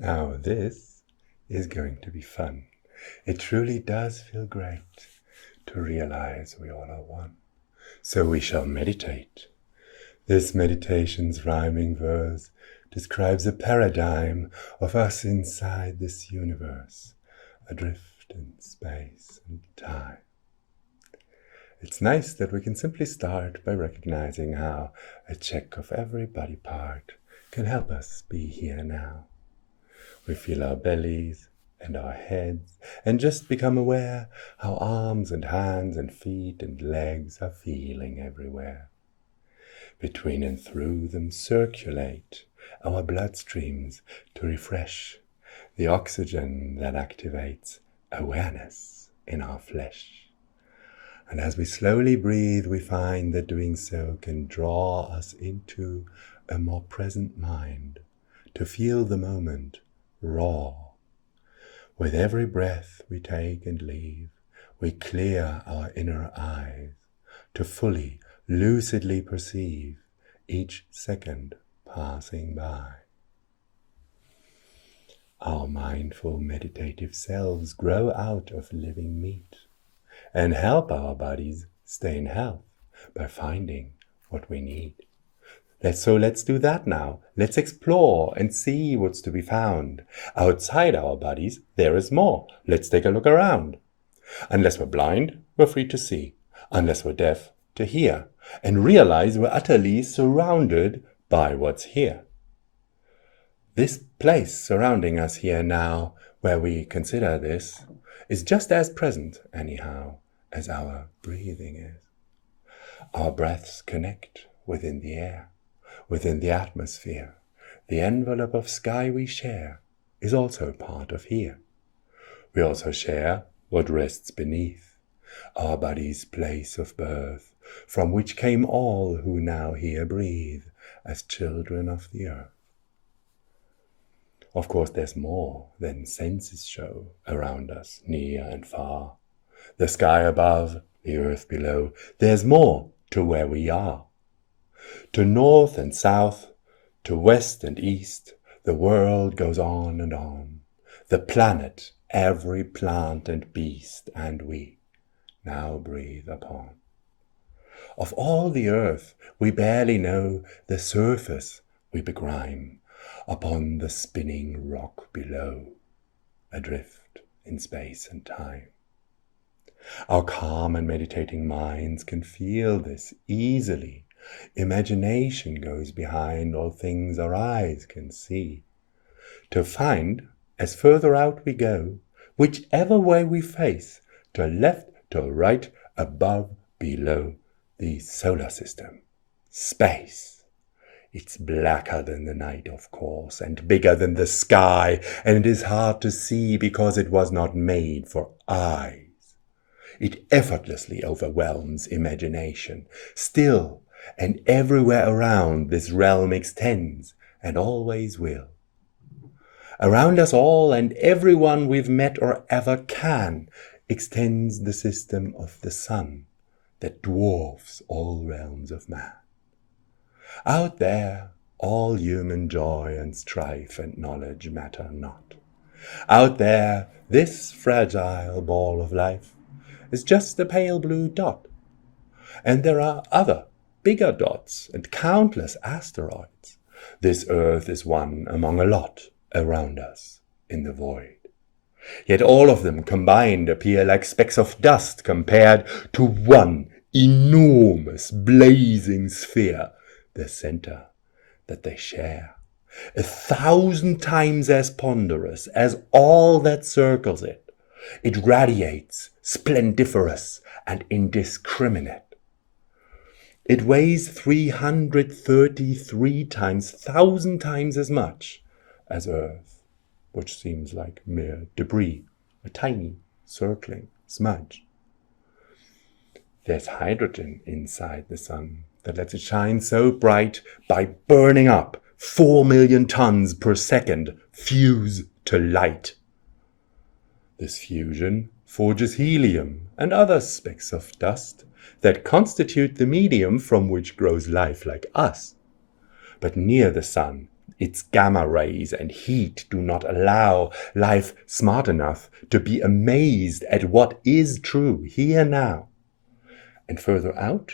Now this is going to be fun. It truly does feel great to realize we all are one. So we shall meditate. This meditation's rhyming verse describes a paradigm of us inside this universe, adrift in space and time. It's nice that we can simply start by recognizing how a check of every body part can help us be here now. We feel our bellies and our heads and just become aware how arms and hands and feet and legs are feeling everywhere. Between and through them circulate our bloodstreams to refresh the oxygen that activates awareness in our flesh. And as we slowly breathe, we find that doing so can draw us into a more present mind, to feel the moment raw. With every breath we take and leave, we clear our inner eyes to fully, lucidly perceive each second passing by. Our mindful meditative selves grow out of living meat and help our bodies stay in health by finding what we need. So let's do that now. Let's explore and see what's to be found. Outside our bodies, there is more. Let's take a look around. Unless we're blind, we're free to see. Unless we're deaf, to hear. And realize we're utterly surrounded by what's here. This place surrounding us here now, where we consider this, is just as present, anyhow, as our breathing is. Our breaths connect within the air, within the atmosphere. The envelope of sky we share is also part of here. We also share what rests beneath, our body's place of birth, from which came all who now here breathe as children of the earth. Of course, there's more than senses show around us, near and far. The sky above, the earth below, there's more to where we are. To north and south, to west and east, the world goes on and on. The planet, every plant and beast, and we now breathe upon. Of all the earth, we barely know the surface we begrime upon the spinning rock below, adrift in space and time. Our calm and meditating minds can feel this easily. Imagination goes behind all things our eyes can see, to find, as further out we go, whichever way we face, to left, to right, above, below, the solar system, space. It's blacker than the night, of course, and bigger than the sky, and it is hard to see because it was not made for eyes. It effortlessly overwhelms imagination. Still, and everywhere around, this realm extends, and always will. Around us all and everyone we've met or ever can extends the system of the sun that dwarfs all realms of man. Out there, all human joy and strife and knowledge matter not. Out there, this fragile ball of life is just a pale blue dot. And there are other, bigger dots and countless asteroids. This earth is one among a lot around us in the void. Yet all of them combined appear like specks of dust compared to one enormous blazing sphere, the center that they share, 1,000 times as ponderous as all that circles it. It radiates, splendiferous and indiscriminate. It weighs 333 times, 1,000 times as much as Earth, which seems like mere debris, a tiny circling smudge. There's hydrogen inside the sun that lets it shine so bright by burning up 4 million tons per second, fuse to light. This fusion forges helium and other specks of dust that constitute the medium from which grows life like us. But near the sun, its gamma rays and heat do not allow life smart enough to be amazed at what is true here now. And further out,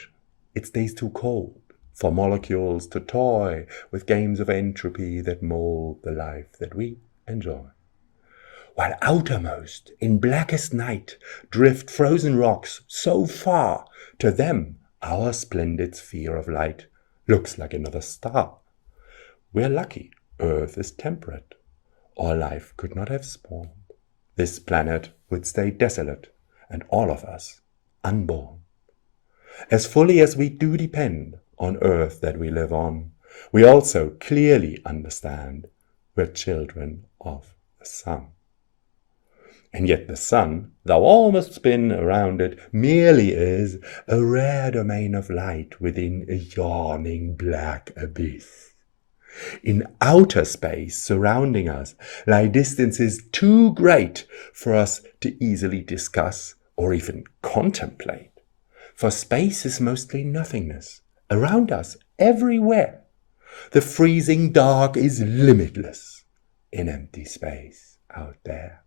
it stays too cold for molecules to toy with games of entropy that mold the life that we enjoy. While outermost, in blackest night, drift frozen rocks so far, to them our splendid sphere of light looks like another star. We're lucky Earth is temperate, or life could not have spawned. This planet would stay desolate, and all of us unborn. As fully as we do depend on Earth that we live on, we also clearly understand we're children of the sun. And yet the sun, though all must spin around it, merely is a rare domain of light within a yawning black abyss. In outer space surrounding us lie distances too great for us to easily discuss or even contemplate. For space is mostly nothingness, around us, everywhere. The freezing dark is limitless in empty space out there.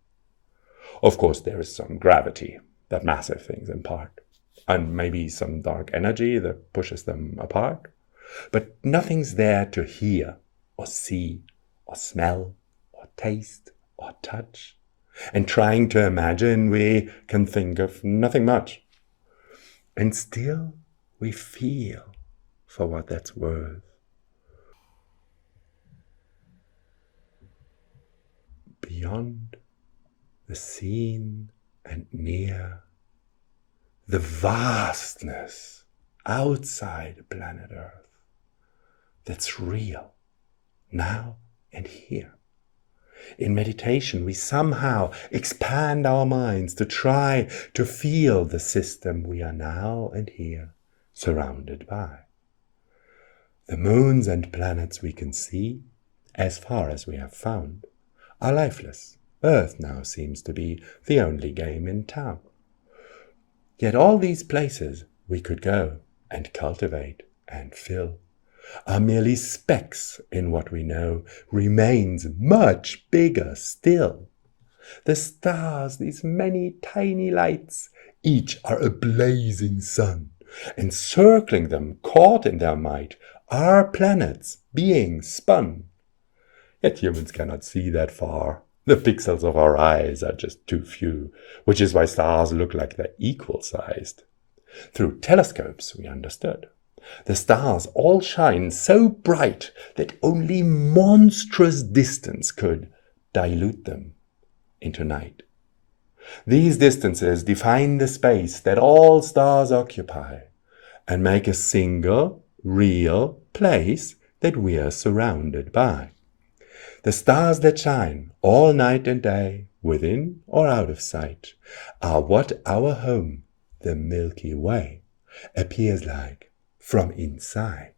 Of course, there is some gravity that massive things impart, and maybe some dark energy that pushes them apart. But nothing's there to hear, or see, or smell, or taste, or touch. And trying to imagine, we can think of nothing much. And still we feel, for what that's worth. Beyond the seen and near, the vastness outside planet Earth that's real, now and here. In meditation, we somehow expand our minds to try to feel the system we are now and here surrounded by. The moons and planets we can see, as far as we have found, are lifeless. Earth now seems to be the only game in town. Yet all these places we could go and cultivate and fill are merely specks in what we know remains much bigger still. The stars, these many tiny lights, each are a blazing sun, and circling them, caught in their might, are planets being spun. Yet humans cannot see that far. The pixels of our eyes are just too few, which is why stars look like they're equal-sized. Through telescopes, we understood. The stars all shine so bright that only monstrous distance could dilute them into night. These distances define the space that all stars occupy and make a single, real place that we are surrounded by. The stars that shine all night and day, within or out of sight, are what our home, the Milky Way, appears like from inside.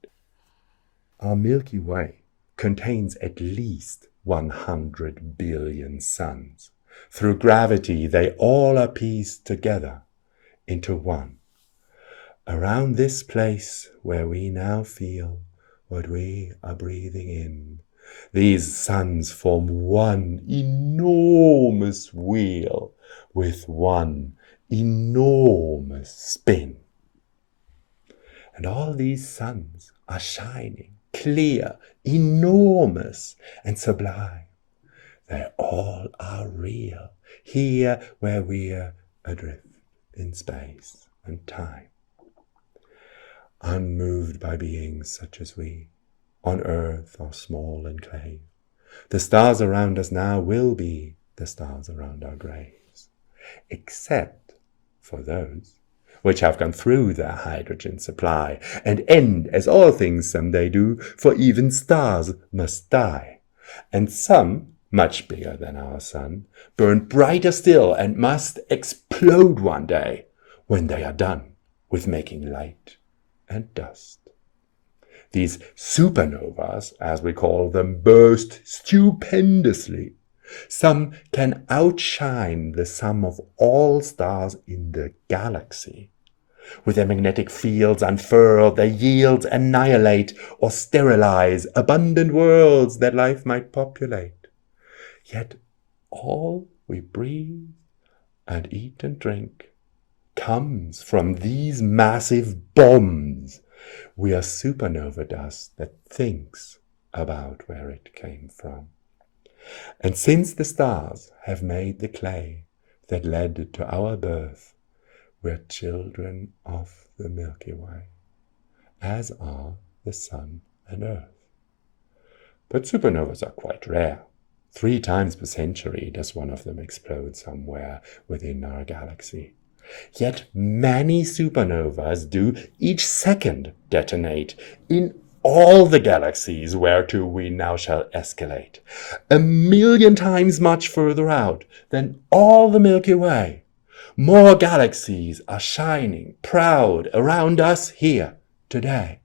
Our Milky Way contains at least 100 billion suns. Through gravity, they all are pieced together into one. Around this place where we now feel what we are breathing in, these suns form one enormous wheel with one enormous spin. And all these suns are shining, clear, enormous, and sublime. They all are real, here where we're adrift in space and time. Unmoved by beings such as we, on earth or small and clay, the stars around us now will be the stars around our graves, except for those which have gone through their hydrogen supply and end as all things someday do, for even stars must die. And some, much bigger than our sun, burn brighter still and must explode one day when they are done with making light and dust. These supernovas, as we call them, burst stupendously. Some can outshine the sum of all stars in the galaxy. With their magnetic fields unfurled, they yield, annihilate, or sterilize abundant worlds that life might populate. Yet all we breathe and eat and drink comes from these massive bombs. We are supernova dust that thinks about where it came from. And since the stars have made the clay that led to our birth, we're children of the Milky Way, as are the sun and earth. But supernovas are quite rare. 3 times per century does one of them explode somewhere within our galaxy. Yet many supernovas do each second detonate in all the galaxies whereto we now shall escalate, 1,000,000 times much further out than all the Milky Way. More galaxies are shining proud around us here today.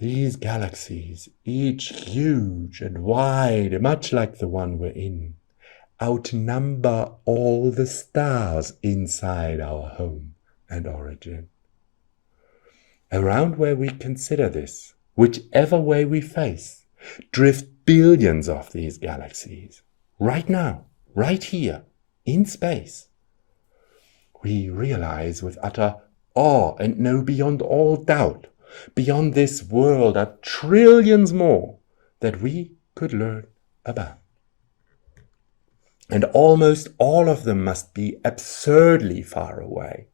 These galaxies, each huge and wide, much like the one we're in, outnumber all the stars inside our home and origin. Around where we consider this, whichever way we face, drift billions of these galaxies, right now, right here, in space. We realize with utter awe and know beyond all doubt, beyond this world are trillions more that we could learn about. And almost all of them must be absurdly far away,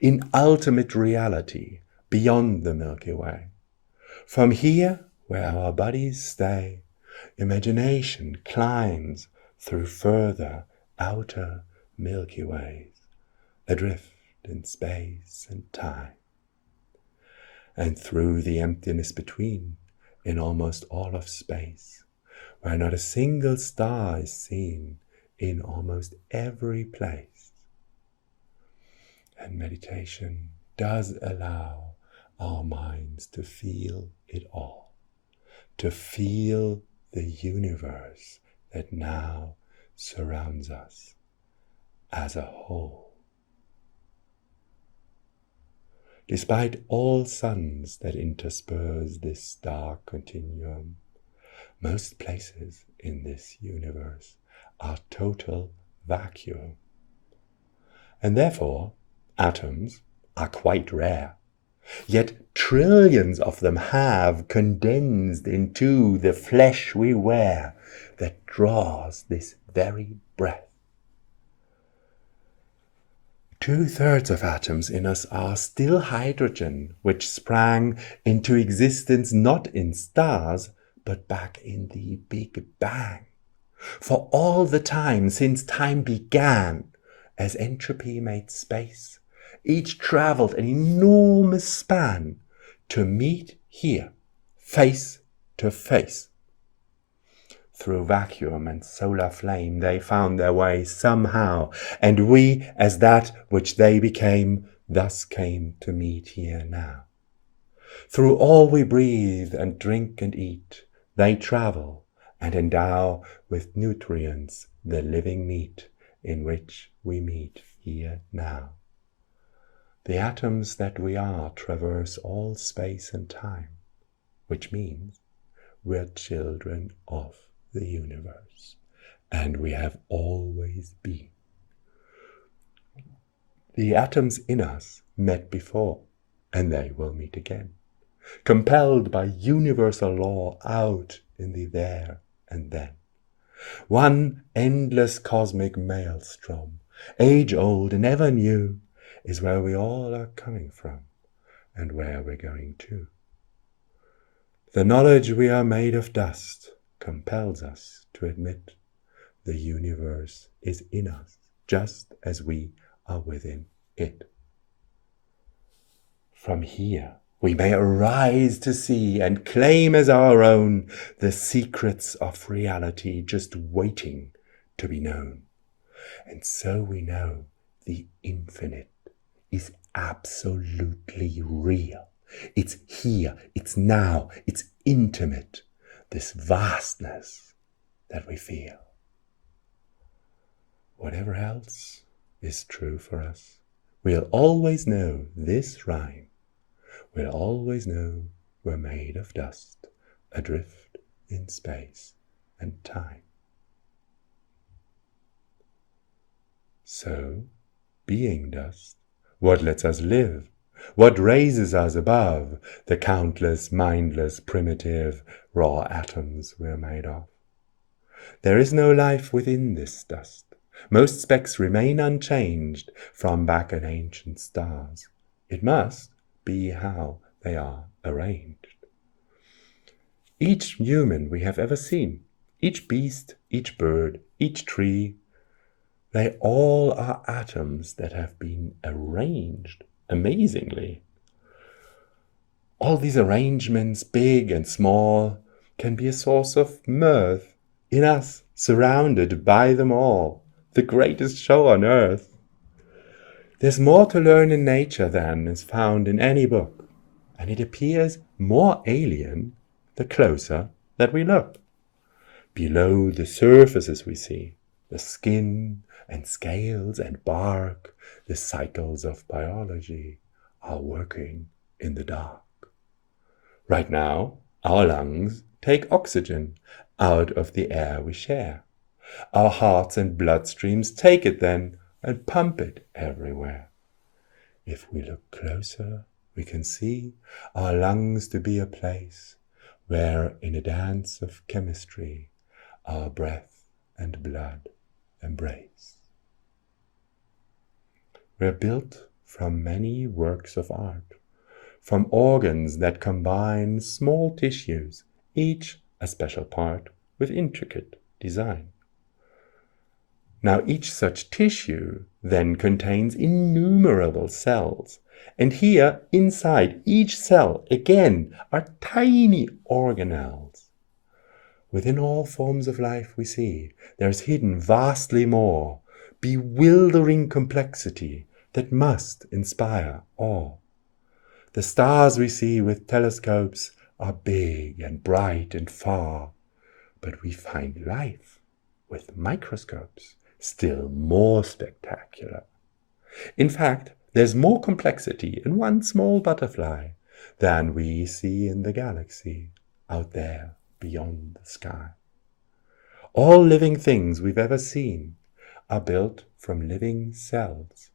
in ultimate reality, beyond the Milky Way. From here, where our bodies stay, imagination climbs through further, outer Milky Ways, adrift in space and time. And through the emptiness between, in almost all of space, where not a single star is seen, in almost every place. And meditation does allow our minds to feel it all, to feel the universe that now surrounds us as a whole. Despite all suns that intersperse this dark continuum, most places in this universe are total vacuum. And therefore, atoms are quite rare. Yet trillions of them have condensed into the flesh we wear that draws this very breath. 2/3 of atoms in us are still hydrogen, which sprang into existence not in stars, but back in the Big Bang. For all the time since time began, as entropy made space, each traveled an enormous span to meet here, face to face. Through vacuum and solar flame they found their way somehow, and we, as that which they became, thus came to meet here now. Through all we breathe and drink and eat, they travel and endow with nutrients the living meat in which we meet here now. The atoms that we are traverse all space and time, which means we're children of the universe, and we have always been. The atoms in us met before, and they will meet again, compelled by universal law out in the there and then. One endless cosmic maelstrom, age-old and ever new, is where we all are coming from and where we're going to. The knowledge we are made of dust compels us to admit the universe is in us just as we are within it. From here, we may arise to see and claim as our own the secrets of reality just waiting to be known. And so we know the infinite is absolutely real. It's here, it's now, it's intimate, this vastness that we feel. Whatever else is true for us, we'll always know this rhyme. We'll always know we're made of dust, adrift in space and time. So, being dust, what lets us live? What raises us above the countless, mindless, primitive, raw atoms we're made of? There is no life within this dust. Most specks remain unchanged from back in ancient stars. It must be how they are arranged. Each human we have ever seen, each beast, each bird, each tree, they all are atoms that have been arranged amazingly. All these arrangements, big and small, can be a source of mirth in us, surrounded by them all. The greatest show on earth. There's more to learn in nature than is found in any book, and it appears more alien the closer that we look. Below the surfaces we see the skin and scales and bark, the cycles of biology are working in the dark. Right now, our lungs take oxygen out of the air we share. Our hearts and bloodstreams take it then and pump it everywhere. If we look closer, we can see our lungs to be a place where, in a dance of chemistry, our breath and blood embrace. We're built from many works of art, from organs that combine small tissues, each a special part with intricate design. Now each such tissue then contains innumerable cells, and here inside each cell again are tiny organelles. Within all forms of life we see there is hidden vastly more, bewildering complexity that must inspire awe. The stars we see with telescopes are big and bright and far, but we find life with microscopes still more spectacular. In fact, there's more complexity in one small butterfly than we see in the galaxy out there beyond the sky. All living things we've ever seen are built from living cells.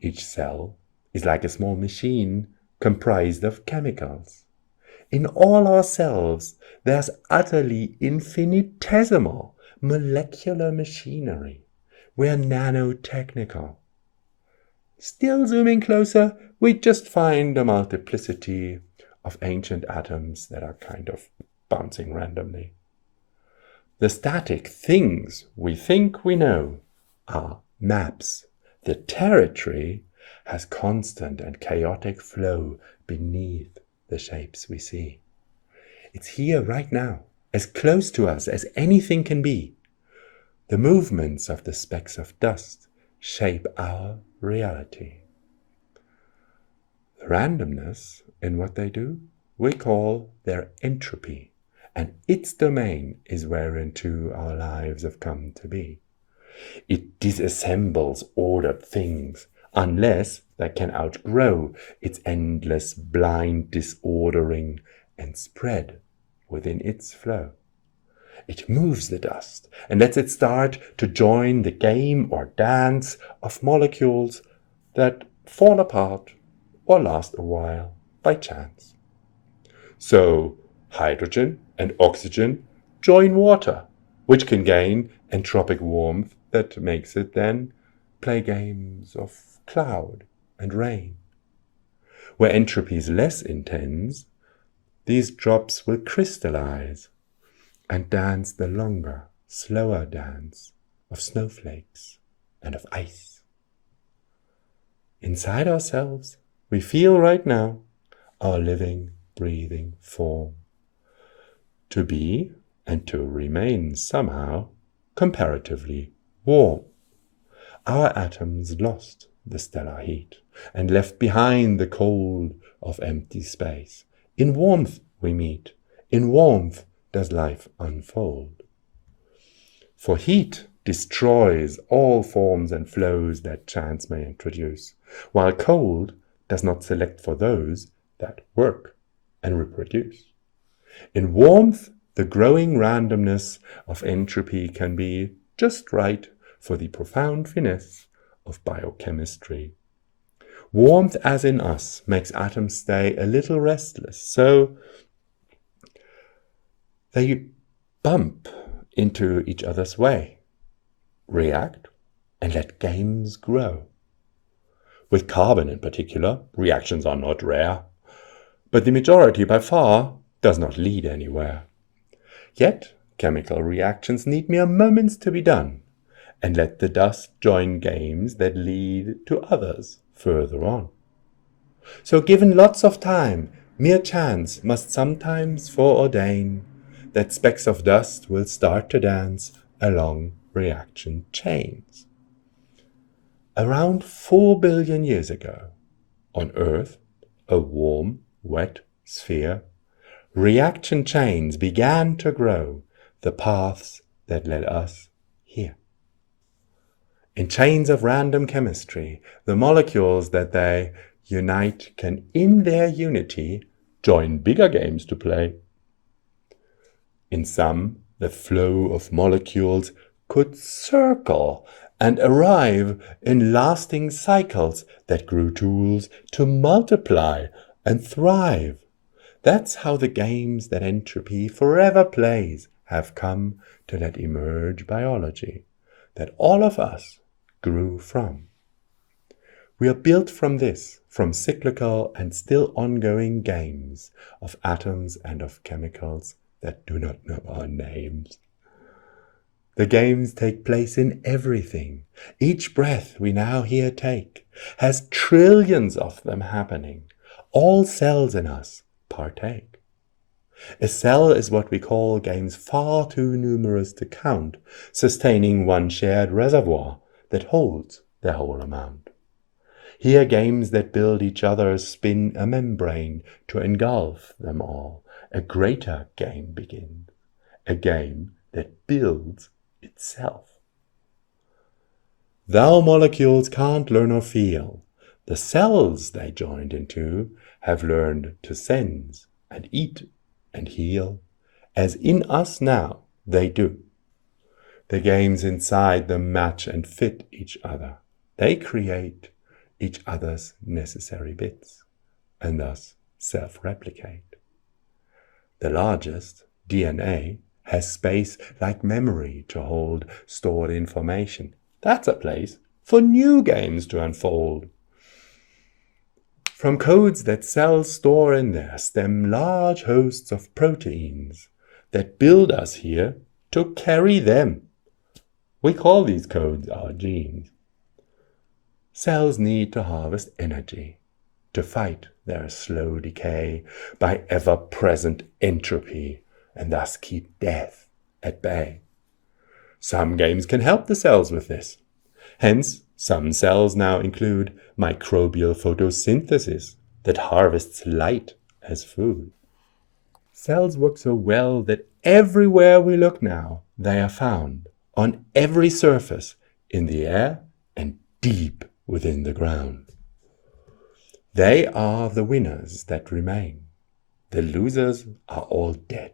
Each cell is like a small machine comprised of chemicals. In all our cells, there's utterly infinitesimal molecular machinery. We're nanotechnical. Still zooming closer, we just find a multiplicity of ancient atoms that are kind of bouncing randomly. The static things we think we know are maps. The territory has constant and chaotic flow beneath the shapes we see. It's here right now, as close to us as anything can be. The movements of the specks of dust shape our reality. The randomness in what they do, we call their entropy, and its domain is whereinto our lives have come to be. It disassembles ordered things, unless they can outgrow its endless blind disordering and spread within its flow. It moves the dust and lets it start to join the game or dance of molecules that fall apart or last a while by chance. So hydrogen and oxygen join water, which can gain entropic warmth that makes it then play games of cloud and rain. Where entropy is less intense, these drops will crystallize and dance the longer, slower dance of snowflakes and of ice. Inside ourselves, we feel right now our living, breathing form to be and to remain somehow comparatively warm. Our atoms lost the stellar heat and left behind the cold of empty space. In warmth we meet, in warmth does life unfold. For heat destroys all forms and flows that chance may introduce. while cold does not select for those that work and reproduce. In warmth, the growing randomness of entropy can be just right for the profound finesse of biochemistry. Warmth, as in us, makes atoms stay a little restless, so they bump into each other's way, react, and let games grow. With carbon in particular, reactions are not rare, but the majority by far does not lead anywhere. Yet, chemical reactions need mere moments to be done, and let the dust join games that lead to others further on. So given lots of time, mere chance must sometimes foreordain that specks of dust will start to dance along reaction chains. Around 4 billion years ago, on Earth, a warm, wet sphere, reaction chains began to grow the paths that led us here. In chains of random chemistry, the molecules that they unite can, in their unity, join bigger games to play. In some, the flow of molecules could circle and arrive in lasting cycles that grew tools to multiply and thrive. That's how the games that entropy forever plays have come to let emerge biology that all of us grew from. We are built from this, from cyclical and still ongoing games of atoms and of chemicals that do not know our names. The games take place in everything. Each breath we now here take has trillions of them happening. All cells in us partake. A cell is what we call games far too numerous to count, sustaining one shared reservoir that holds their whole amount. Here games that build each other spin a membrane to engulf them all. A greater game begins, a game that builds itself. Thou molecules can't learn or feel. The cells they joined into have learned to sense and eat and heal, as in us now they do. The games inside them match and fit each other. They create each other's necessary bits, and thus self-replicate. The largest, DNA, has space like memory to hold stored information. That's a place for new games to unfold. From codes that cells store in there stem large hosts of proteins that build us here to carry them. We call these codes our genes. Cells need to harvest energy to fight their slow decay by ever-present entropy and thus keep death at bay. Some games can help the cells with this. Hence, some cells now include microbial photosynthesis that harvests light as food. Cells work so well that everywhere we look now, they are found, on every surface, in the air and deep within the ground. They are the winners that remain. The losers are all dead.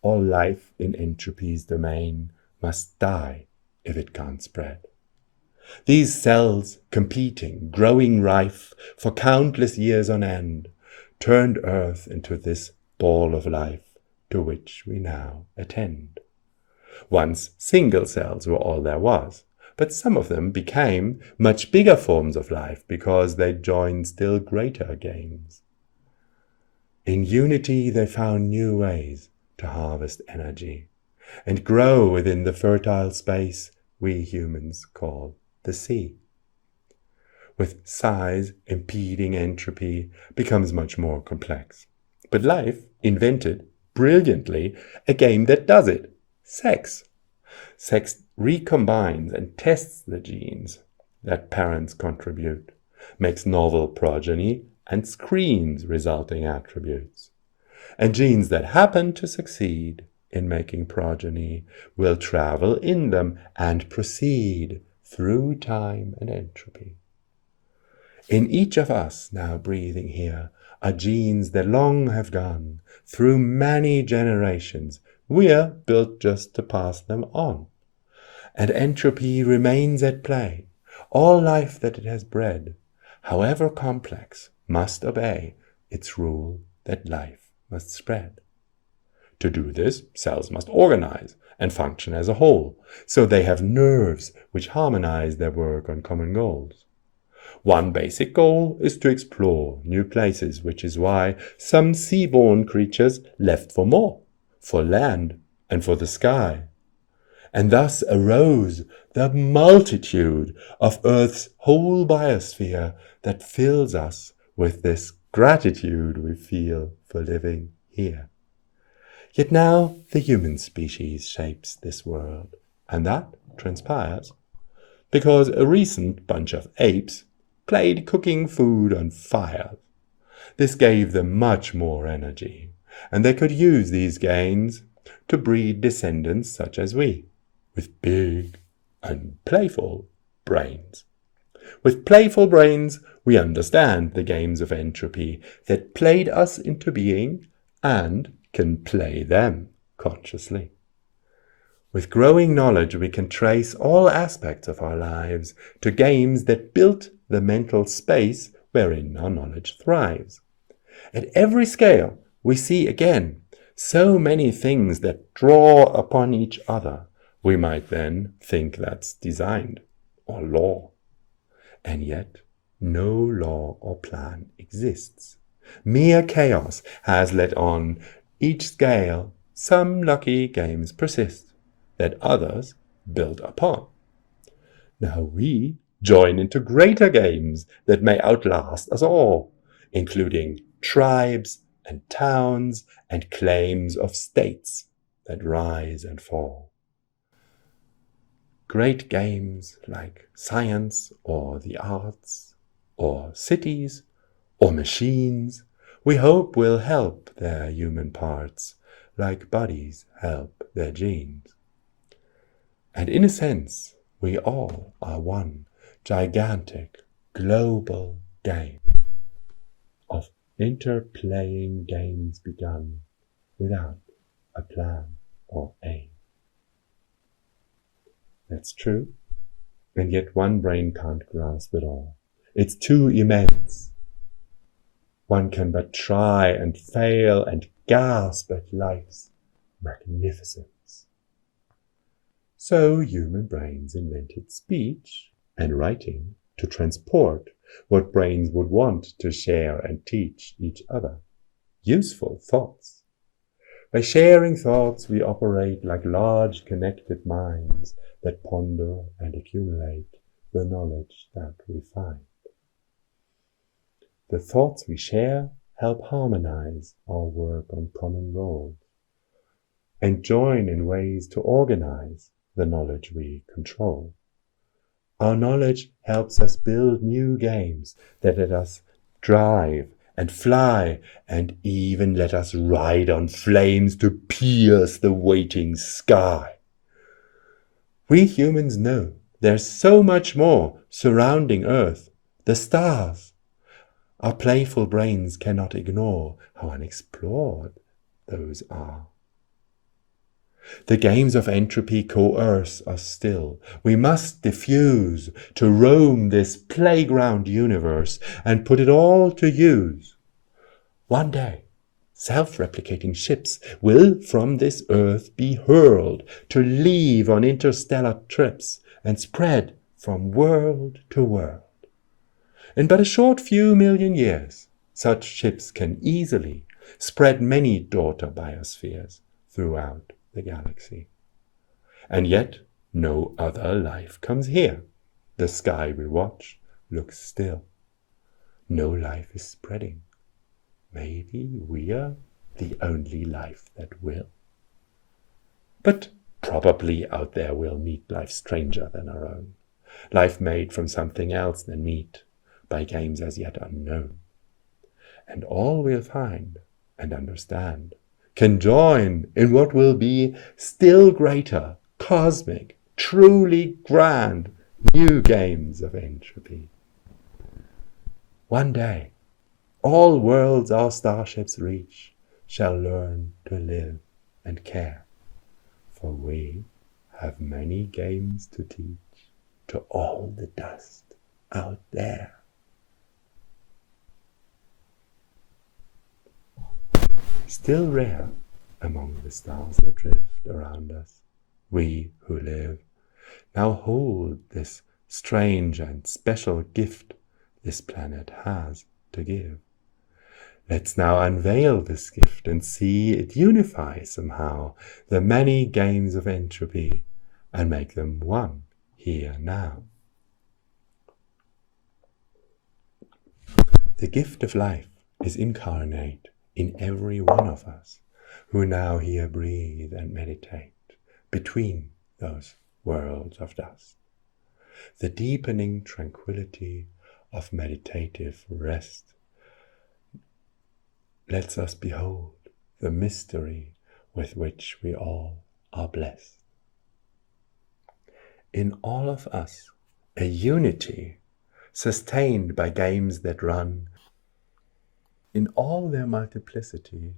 All life in entropy's domain must die if it can't spread. These cells, competing, growing rife for countless years on end, turned Earth into this ball of life to which we now attend. Once single cells were all there was, but some of them became much bigger forms of life because they joined still greater games. In unity they found new ways to harvest energy and grow within the fertile space we humans call the sea. With size impeding entropy becomes much more complex. But life invented, brilliantly, a game that does it: sex. Sex recombines and tests the genes that parents contribute, makes novel progeny, and screens resulting attributes. And genes that happen to succeed in making progeny will travel in them and proceed through time and entropy. In each of us now breathing here are genes that long have gone through many generations. We're built just to pass them on. And entropy remains at play. All life that it has bred, however complex, must obey its rule that life must spread. To do this, cells must organize and function as a whole, so they have nerves which harmonize their work on common goals. One basic goal is to explore new places, which is why some sea-born creatures left for more, for land and for the sky. And thus arose the multitude of Earth's whole biosphere that fills us with this gratitude we feel for living here. Yet now the human species shapes this world, and that transpires because a recent bunch of apes played cooking food on fire. This gave them much more energy, and they could use these gains to breed descendants such as we, with big and playful brains. With playful brains, we understand the games of entropy that played us into being and can play them consciously. With growing knowledge, we can trace all aspects of our lives to games that built the mental space wherein our knowledge thrives. At every scale, we see again so many things that draw upon each other. We might then think that's designed or law. And yet, no law or plan exists. Mere chaos has let on each scale some lucky games persist that others build upon. Now we join into greater games that may outlast us all, including tribes and towns and claims of states that rise and fall. Great games like science or the arts or cities or machines, we hope will help their human parts like bodies help their genes. And in a sense, we all are one gigantic global game of interplaying games begun without a plan or aim. That's true, and yet one brain can't grasp it all. It's too immense. One can but try and fail and gasp at life's magnificence. So human brains invented speech and writing to transport what brains would want to share and teach each other. Useful thoughts. By sharing thoughts, we operate like large connected minds that ponder and accumulate the knowledge that we find. The thoughts we share help harmonize our work on common goals and join in ways to organize the knowledge we control. Our knowledge helps us build new games that let us drive and fly and even let us ride on flames to pierce the waiting sky. We humans know there's so much more surrounding Earth, the stars. Our playful brains cannot ignore how unexplored those are. The games of entropy coerce us still. We must diffuse to roam this playground universe and put it all to use. One day, self-replicating ships will from this earth be hurled to leave on interstellar trips and spread from world to world. In but a short few million years, such ships can easily spread many daughter biospheres throughout the galaxy. And yet, no other life comes here. The sky we watch looks still. No life is spreading. Maybe we're the only life that will. But probably out there we'll meet life stranger than our own. Life made from something else than meat, by games as yet unknown. And all we'll find and understand can join in what will be still greater, cosmic, truly grand, new games of entropy. One day, all worlds our starships reach shall learn to live and care, for we have many games to teach to all the dust out there. Still rare among the stars that drift around us, we who live now hold this strange and special gift this planet has to give. Let's now unveil this gift and see it unify somehow the many games of entropy and make them one here now. The gift of life is incarnate in every one of us who now here breathe and meditate between those worlds of dust. The deepening tranquility of meditative rest lets us behold the mystery with which we all are blessed. In all of us, a unity sustained by games that run in all their multiplicity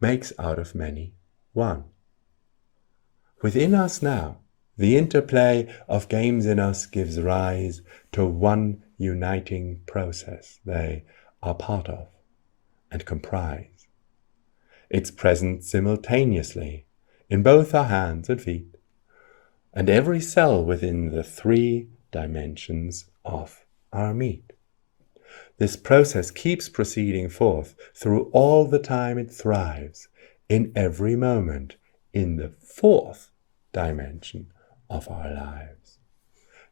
makes out of many one. Within us now, the interplay of games in us gives rise to one uniting process they are part of and comprise. It's present simultaneously in both our hands and feet, and every cell within the 3 dimensions of our meat. This process keeps proceeding forth through all the time it thrives, in every moment, in the 4th dimension of our lives.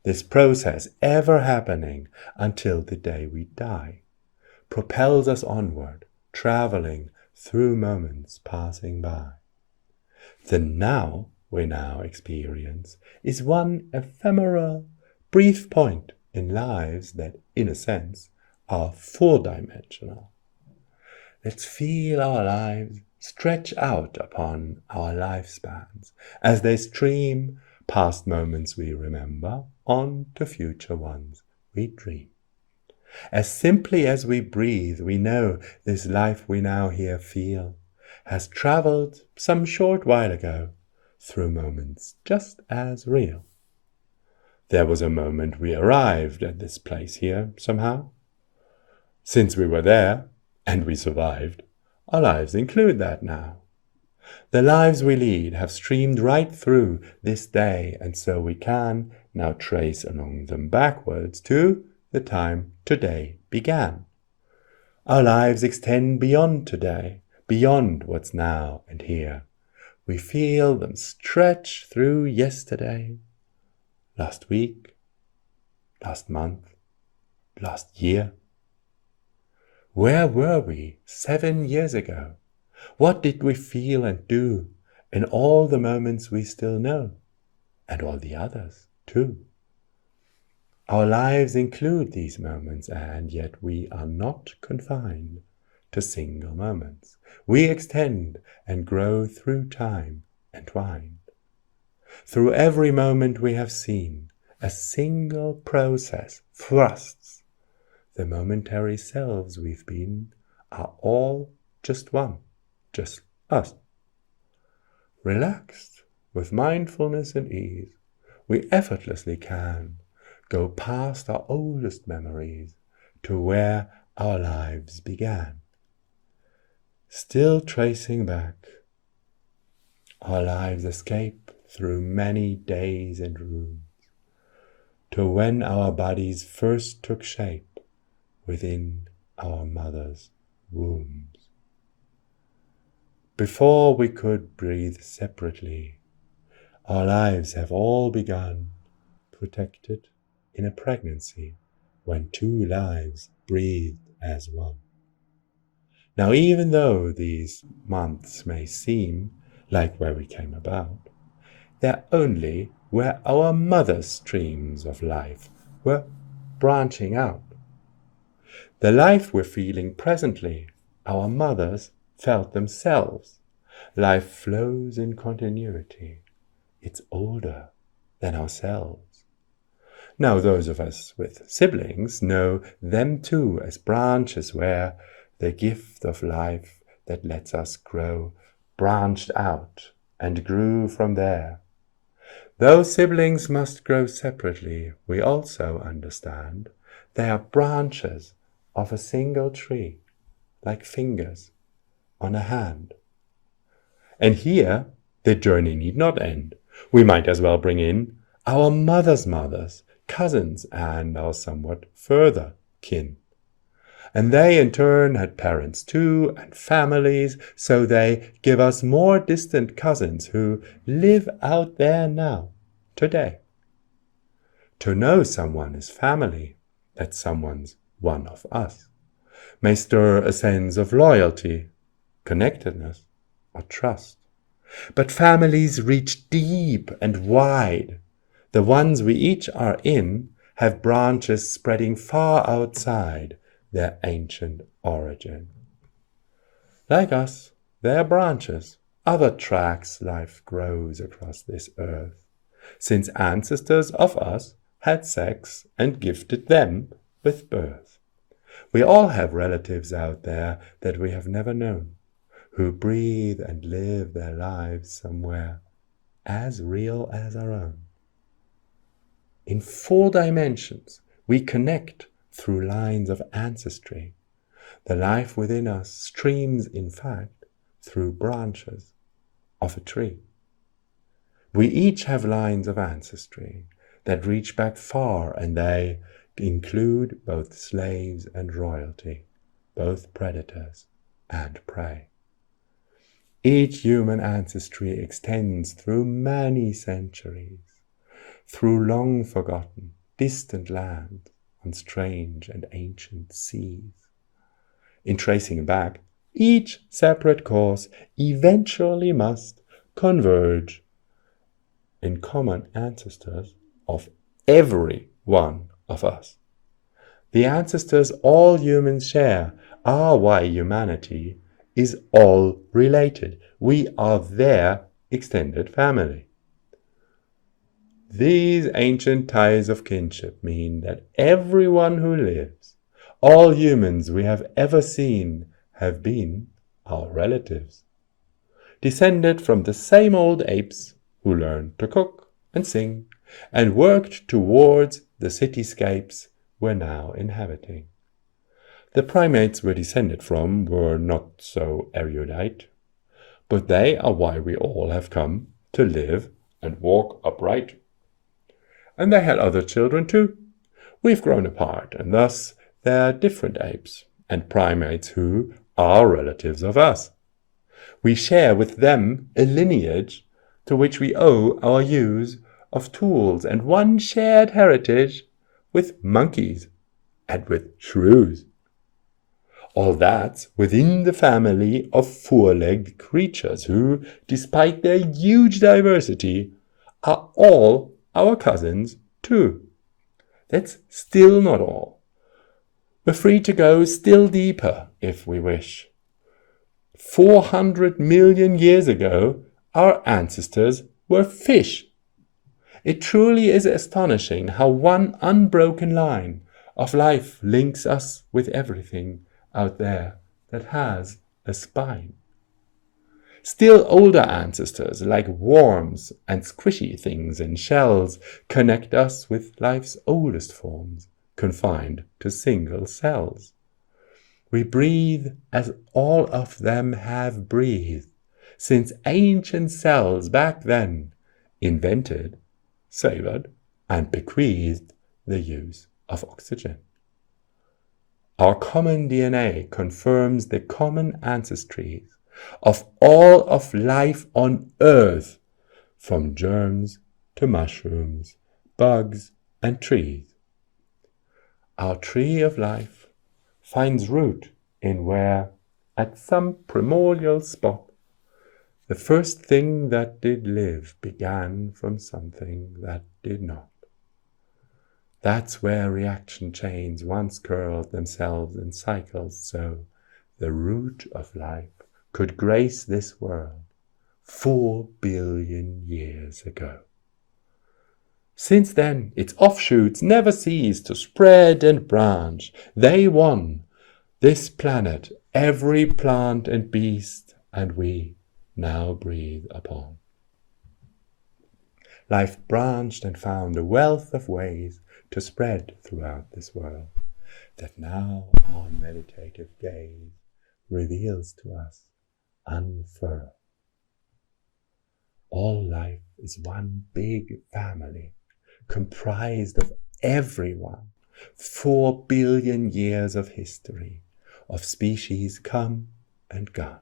This process, ever happening until the day we die, propels us onward, traveling through moments passing by. The now we now experience is one ephemeral, brief point in lives that, in a sense, are 4-dimensional. Let's feel our lives stretch out upon our lifespans as they stream past moments we remember on to future ones we dream. As simply as we breathe, we know this life we now here feel has traveled some short while ago through moments just as real. There was a moment we arrived at this place here somehow. Since we were there, and we survived, our lives include that now. The lives we lead have streamed right through this day, and so we can now trace along them backwards to the time today began. Our lives extend beyond today, beyond what's now and here. We feel them stretch through yesterday, last week, last month, last year. Where were we 7 years ago? What did we feel and do in all the moments we still know, and all the others too? Our lives include these moments, and yet we are not confined to single moments. We extend and grow through time entwined. Through every moment we have seen, a single process thrusts. The momentary selves we've been are all just one, just us. Relaxed with mindfulness and ease, we effortlessly can go past our oldest memories to where our lives began. Still tracing back, our lives escape through many days and rooms to when our bodies first took shape within our mother's wombs. Before we could breathe separately, our lives have all begun, protected in a pregnancy when 2 lives breathed as one. Now, even though these months may seem like where we came about, they're only where our mother's streams of life were branching out. The life we're feeling presently, our mothers felt themselves. Life flows in continuity. It's older than ourselves. Now those of us with siblings know them too as branches where the gift of life that lets us grow branched out and grew from there. Though siblings must grow separately, we also understand they are branches of a single tree, like fingers on a hand. And here the journey need not end. We might as well bring in our mothers' mothers, cousins, and our somewhat further kin. And they in turn had parents too, and families, so they give us more distant cousins who live out there now, today. To know someone is family, that someone's one of us, may stir a sense of loyalty, connectedness, or trust. But families reach deep and wide. The ones we each are in have branches spreading far outside their ancient origin. Like us, their branches, other tracks life grows across this earth, since ancestors of us had sex and gifted them with birth. We all have relatives out there that we have never known, who breathe and live their lives somewhere as real as our own. In 4 dimensions, we connect through lines of ancestry. The life within us streams, in fact, through branches of a tree. We each have lines of ancestry that reach back far, and they include both slaves and royalty, both predators and prey. Each human ancestry extends through many centuries, through long forgotten, distant lands on strange and ancient seas. In tracing back, each separate course eventually must converge in common ancestors of every one of us. The ancestors all humans share are why humanity is all related. We are their extended family. These ancient ties of kinship mean that everyone who lives, all humans we have ever seen, have been our relatives, descended from the same old apes who learned to cook and sing and worked towards the cityscapes we're now inhabiting. The primates we're descended from were not so erudite, but they are why we all have come to live and walk upright. And they had other children too. We've grown apart, and thus there are different apes and primates who are relatives of us. We share with them a lineage to which we owe our use of tools, and one shared heritage with monkeys and with shrews. All that's within the family of 4-legged creatures who, despite their huge diversity, are all our cousins too. That's still not all. We're free to go still deeper if we wish. 400 million years ago, our ancestors were fish. It truly is astonishing how one unbroken line of life links us with everything out there that has a spine. Still older ancestors, like worms and squishy things in shells, connect us with life's oldest forms, confined to single cells. We breathe as all of them have breathed, since ancient cells back then invented, savored, and bequeathed the use of oxygen. Our common DNA confirms the common ancestries of all of life on Earth, from germs to mushrooms, bugs, and trees. Our tree of life finds root in where, at some primordial spot, the first thing that did live began from something that did not. That's where reaction chains once curled themselves in cycles, so the root of life could grace this world 4 billion years ago. Since then, its offshoots never cease to spread and branch. They won this planet, every plant and beast, and we now breathe upon. Life branched and found a wealth of ways to spread throughout this world, that now our meditative gaze reveals to us unfurl. All life is one big family, comprised of everyone. 4 billion years of history, of species come and gone.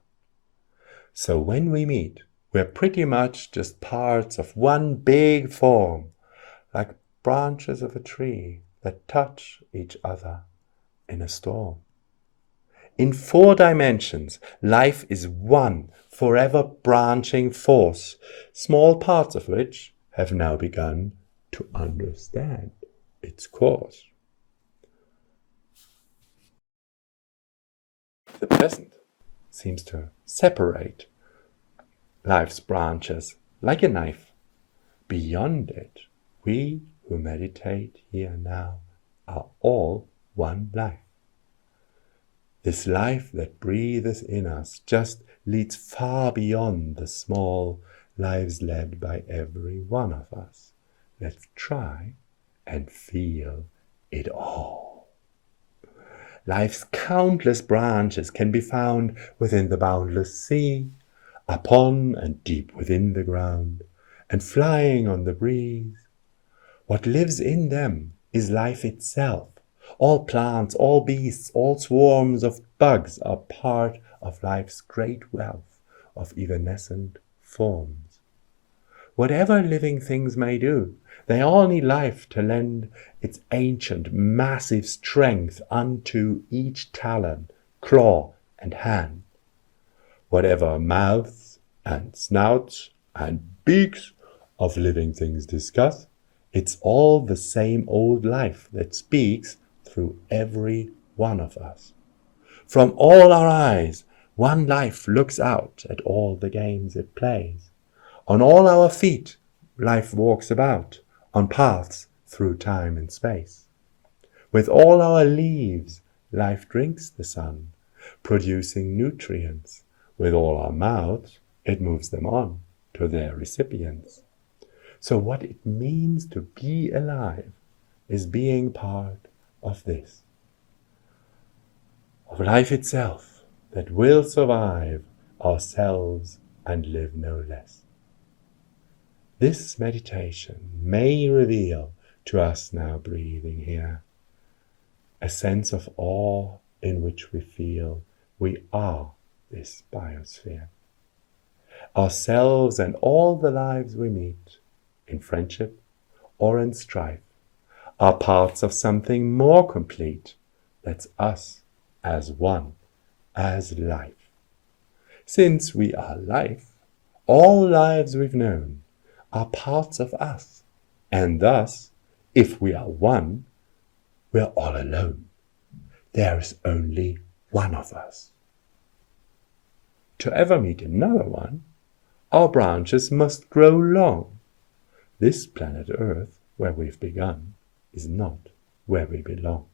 So when we meet, we're pretty much just parts of one big form, like branches of a tree that touch each other in a storm. In 4 dimensions, life is one forever branching force, small parts of which have now begun to understand its course. The present seems to separate life's branches like a knife. Beyond it, we who meditate here now are all one life. This life that breathes in us just leads far beyond the small lives led by every one of us. Let's try and feel it all. Life's countless branches can be found within the boundless sea, upon and deep within the ground, and flying on the breeze. What lives in them is life itself. All plants, all beasts, all swarms of bugs are part of life's great wealth of evanescent forms. Whatever living things may do, they all need life to lend its ancient, massive strength unto each talon, claw, and hand. Whatever mouths and snouts and beaks of living things discuss, it's all the same old life that speaks through every one of us. From all our eyes, one life looks out at all the games it plays. On all our feet, life walks about, on paths through time and space. With all our leaves, life drinks the sun, producing nutrients. With all our mouths, it moves them on to their recipients. So what it means to be alive is being part of this, of life itself that will survive ourselves and live no less. This meditation may reveal to us now breathing here a sense of awe in which we feel we are this biosphere. Ourselves and all the lives we meet, in friendship or in strife, are parts of something more complete. That's us as one, as life. Since we are life, all lives we've known are parts of us, and thus, if we are one, we're all alone. There is only one of us. To ever meet another one, our branches must grow long. This planet Earth, where we've begun, is not where we belong.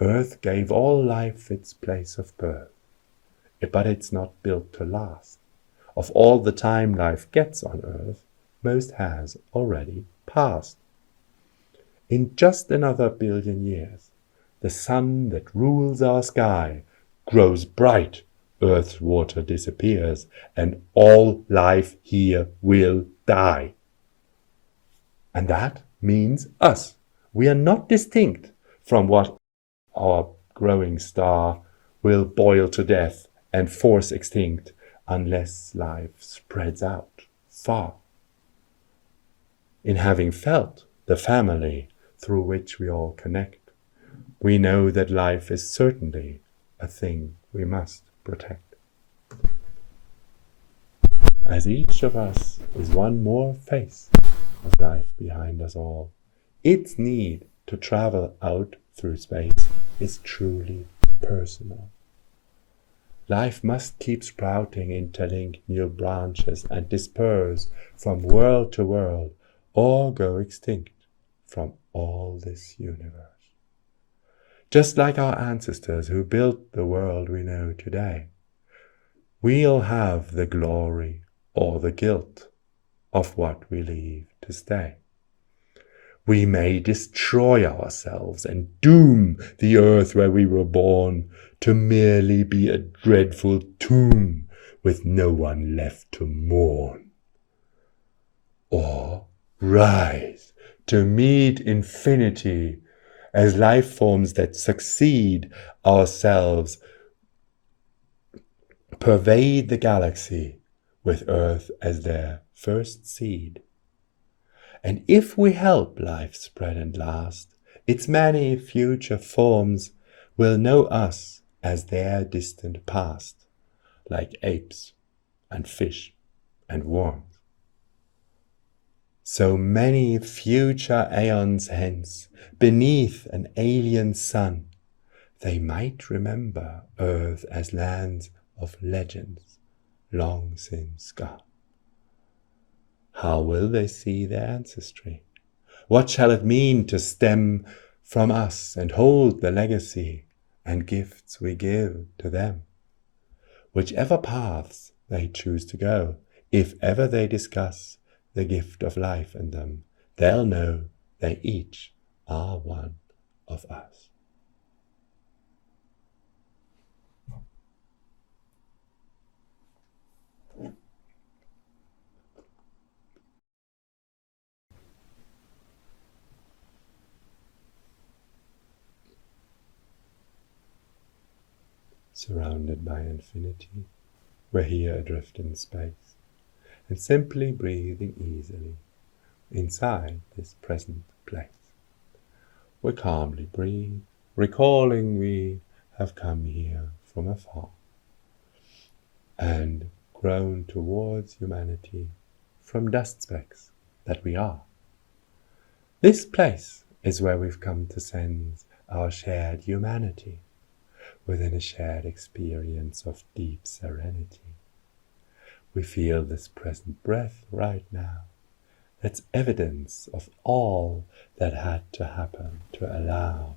Earth gave all life its place of birth, but it's not built to last. Of all the time life gets on Earth, most has already passed. In just another billion years, the sun that rules our sky grows bright, Earth's water disappears, and all life here will die. And that means us. We are not distinct from what our growing star will boil to death and force extinct unless life spreads out far. In having felt the family through which we all connect, we know that life is certainly a thing we must protect. As each of us is one more face of life behind us all, its need to travel out through space is truly personal. Life must keep sprouting interlinked new branches and disperse from world to world, or go extinct from all this universe. Just like our ancestors who built the world we know today, we'll have the glory or the guilt of what we leave to stay. We may destroy ourselves and doom the earth where we were born to merely be a dreadful tomb with no one left to mourn. Or rise to meet infinity as life forms that succeed ourselves pervade the galaxy with Earth as their first seed. And if we help life spread and last, its many future forms will know us as their distant past, like apes and fish and worms. So many future aeons hence, beneath an alien sun, they might remember Earth as lands of legends long since gone. How will they see their ancestry? What shall it mean to stem from us and hold the legacy and gifts we give to them? Whichever paths they choose to go, if ever they discuss the gift of life in them, they'll know they each are one of us. Surrounded by infinity, we're here adrift in space, and simply breathing easily inside this present place. We calmly breathe, recalling we have come here from afar and grown towards humanity from dust specks that we are. This place is where we've come to sense our shared humanity within a shared experience of deep serenity. We feel this present breath right now. That's evidence of all that had to happen to allow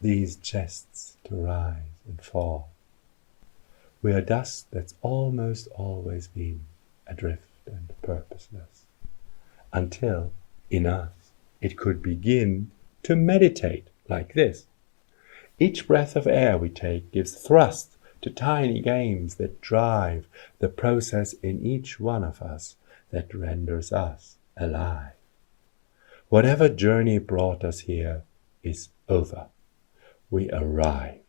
these chests to rise and fall. We are dust that's almost always been adrift and purposeless, until in us it could begin to meditate like this. Each breath of air we take gives thrust to tiny games that drive the process in each one of us that renders us alive. Whatever journey brought us here is over. We arrive.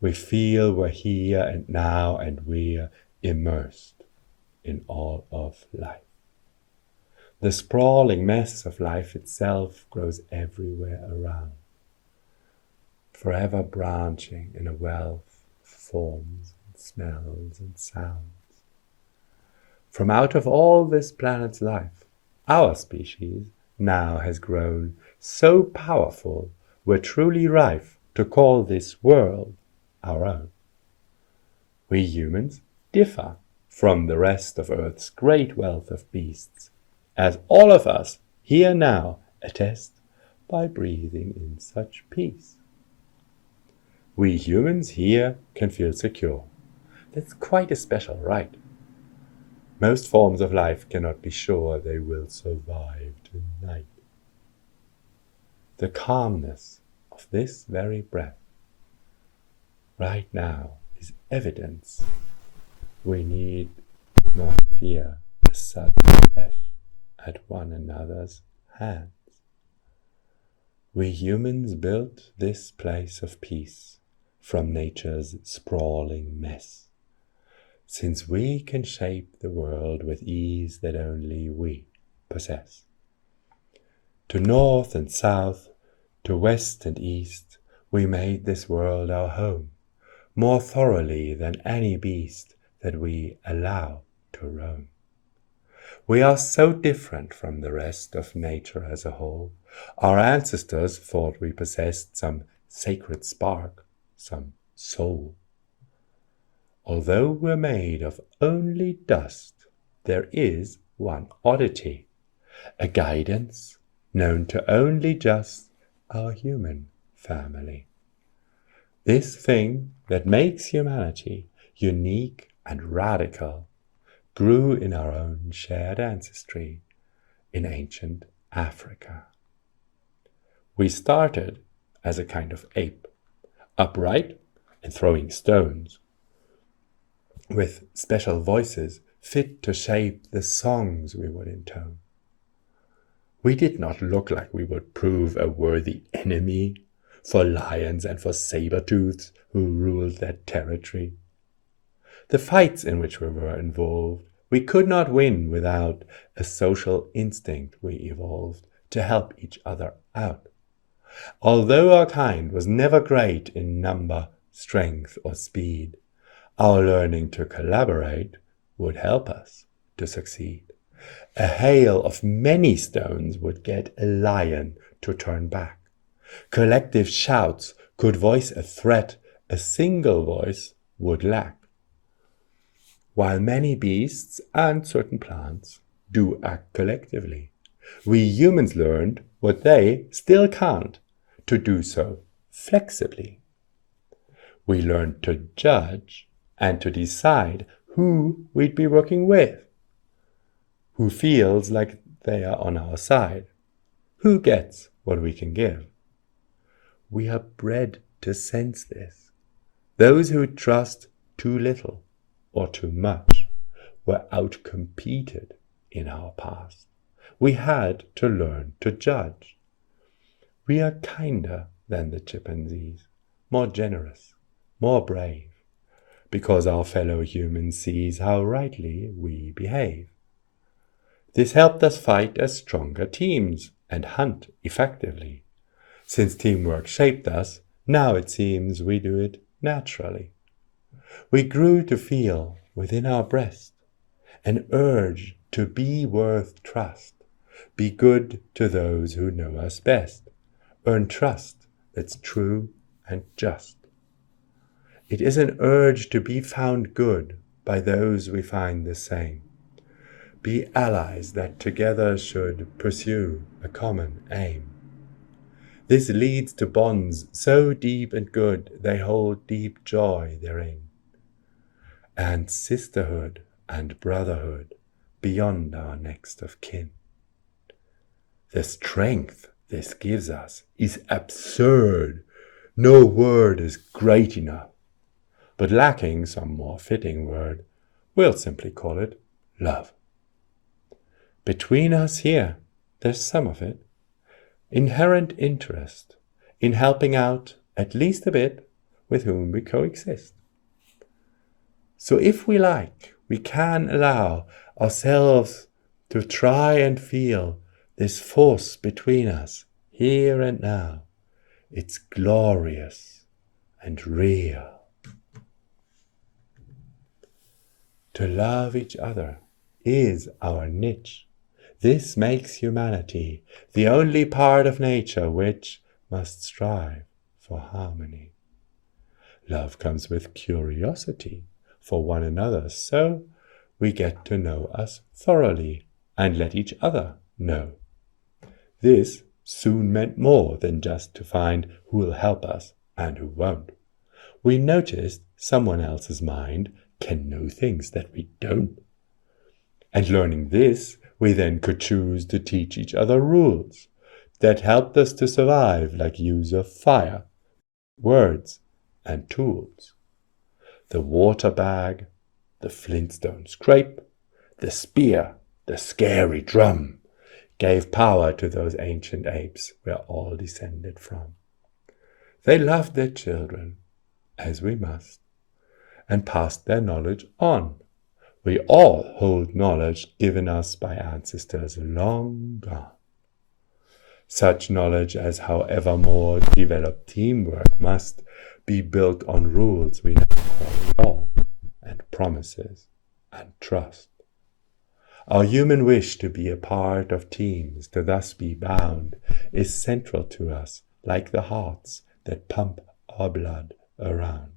We feel we're here and now, and we're immersed in all of life. The sprawling mess of life itself grows everywhere around, forever branching in a wealth of forms and smells and sounds. From out of all this planet's life, our species now has grown so powerful we're truly rife to call this world our own. We humans differ from the rest of Earth's great wealth of beasts, as all of us here now attest by breathing in such peace. We humans here can feel secure. That's quite a special right. Most forms of life cannot be sure they will survive tonight. The calmness of this very breath right now is evidence we need not fear a sudden death at one another's hands. We humans built this place of peace from nature's sprawling mess, since we can shape the world with ease that only we possess. To north and south, to west and east, we made this world our home, more thoroughly than any beast that we allow to roam. We are so different from the rest of nature as a whole. Our ancestors thought we possessed some sacred spark, some soul. Although we're made of only dust, there is one oddity. a guidance known to only just our human family. This thing that makes humanity unique and radical grew in our own shared ancestry in ancient Africa. We started as a kind of ape, upright and throwing stones, with special voices fit to shape the songs we would intone. We did not look like we would prove a worthy enemy for lions and for saber-tooths who ruled that territory. The fights in which we were involved, we could not win without a social instinct we evolved to help each other out. Although our kind was never great in number, strength, or speed, our learning to collaborate would help us to succeed. A hail of many stones would get a lion to turn back. Collective shouts could voice a threat a single voice would lack. While many beasts and certain plants do act collectively, we humans learned what they still can't, to do so flexibly. We learned to judge and to decide who we'd be working with, who feels like they are on our side, who gets what we can give. We are bred to sense this. Those who trust too little or too much were outcompeted in our past. We had to learn to judge. We are kinder than the chimpanzees, more generous, more brave, because our fellow human sees how rightly we behave. This helped us fight as stronger teams and hunt effectively. Since teamwork shaped us, now it seems we do it naturally. We grew to feel within our breast an urge to be worth trust, be good to those who know us best, earn trust that's true and just. It is an urge to be found good by those we find the same, be allies that together should pursue a common aim. This leads to bonds so deep and good they hold deep joy therein, and sisterhood and brotherhood beyond our next of kin. The strength this gives us is absurd. No word is great enough, but lacking some more fitting word, we'll simply call it love. Between us here, there's some of it, inherent interest in helping out at least a bit with whom we coexist. So if we like, we can allow ourselves to try and feel this force between us here and now. It's glorious and real. To love each other is our niche. This makes humanity the only part of nature which must strive for harmony. Love comes with curiosity for one another, so we get to know us thoroughly and let each other know. This soon meant more than just to find who will help us and who won't. We noticed someone else's mind can know things that we don't. And learning this, we then could choose to teach each other rules that helped us to survive, like use of fire, words, and tools. The water bag, the flintstone scrape, the spear, the scary drum gave power to those ancient apes we're all descended from. They loved their children, as we must, and passed their knowledge on. We all hold knowledge given us by ancestors long gone. Such knowledge as, however more developed teamwork, must be built on rules we now call law, and promises, and trust. Our human wish to be a part of teams, to thus be bound, is central to us, like the hearts that pump our blood around.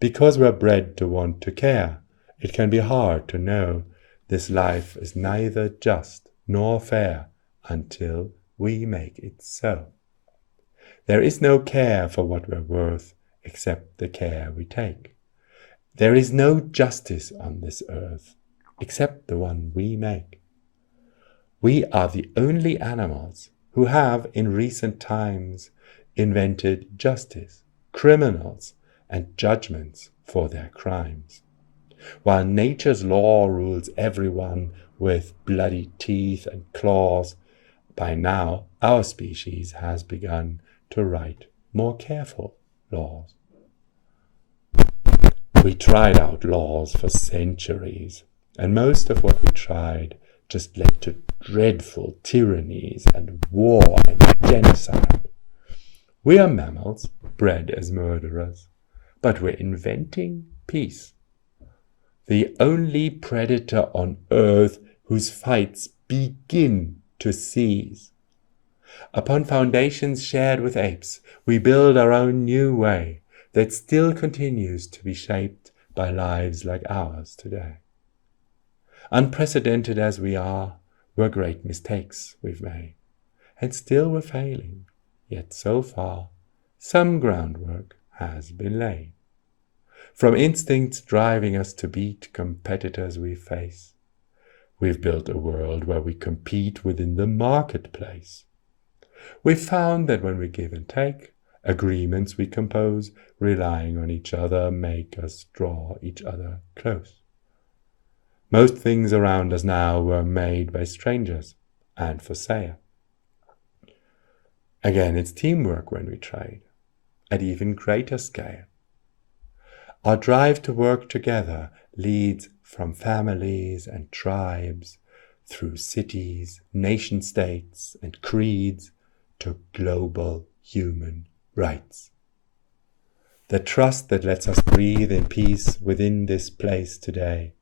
Because we're bred to want to care, it can be hard to know this life is neither just nor fair until we make it so. There is no care for what we're worth except the care we take. There is no justice on this earth except the one we make. We are the only animals who have in recent times invented justice, criminals, and judgments for their crimes. While nature's law rules everyone with bloody teeth and claws, by now our species has begun to write more careful laws. We tried out laws for centuries, and most of what we tried just led to dreadful tyrannies and war and genocide. We are mammals, bred as murderers, but we're inventing peace. The only predator on earth whose fights begin to cease. Upon foundations shared with apes, we build our own new way that still continues to be shaped by lives like ours today. Unprecedented as we are, we're great mistakes we've made, and still we're failing, yet so far, some groundwork has been laid. From instincts driving us to beat competitors we face, we've built a world where we compete within the marketplace. We've found that when we give and take, agreements we compose, relying on each other, make us draw each other close. Most things around us now were made by strangers and for sale. Again, it's teamwork when we trade, at even greater scale. Our drive to work together leads from families and tribes, through cities, nation-states, and creeds, to global human rights. The trust that lets us breathe in peace within this place today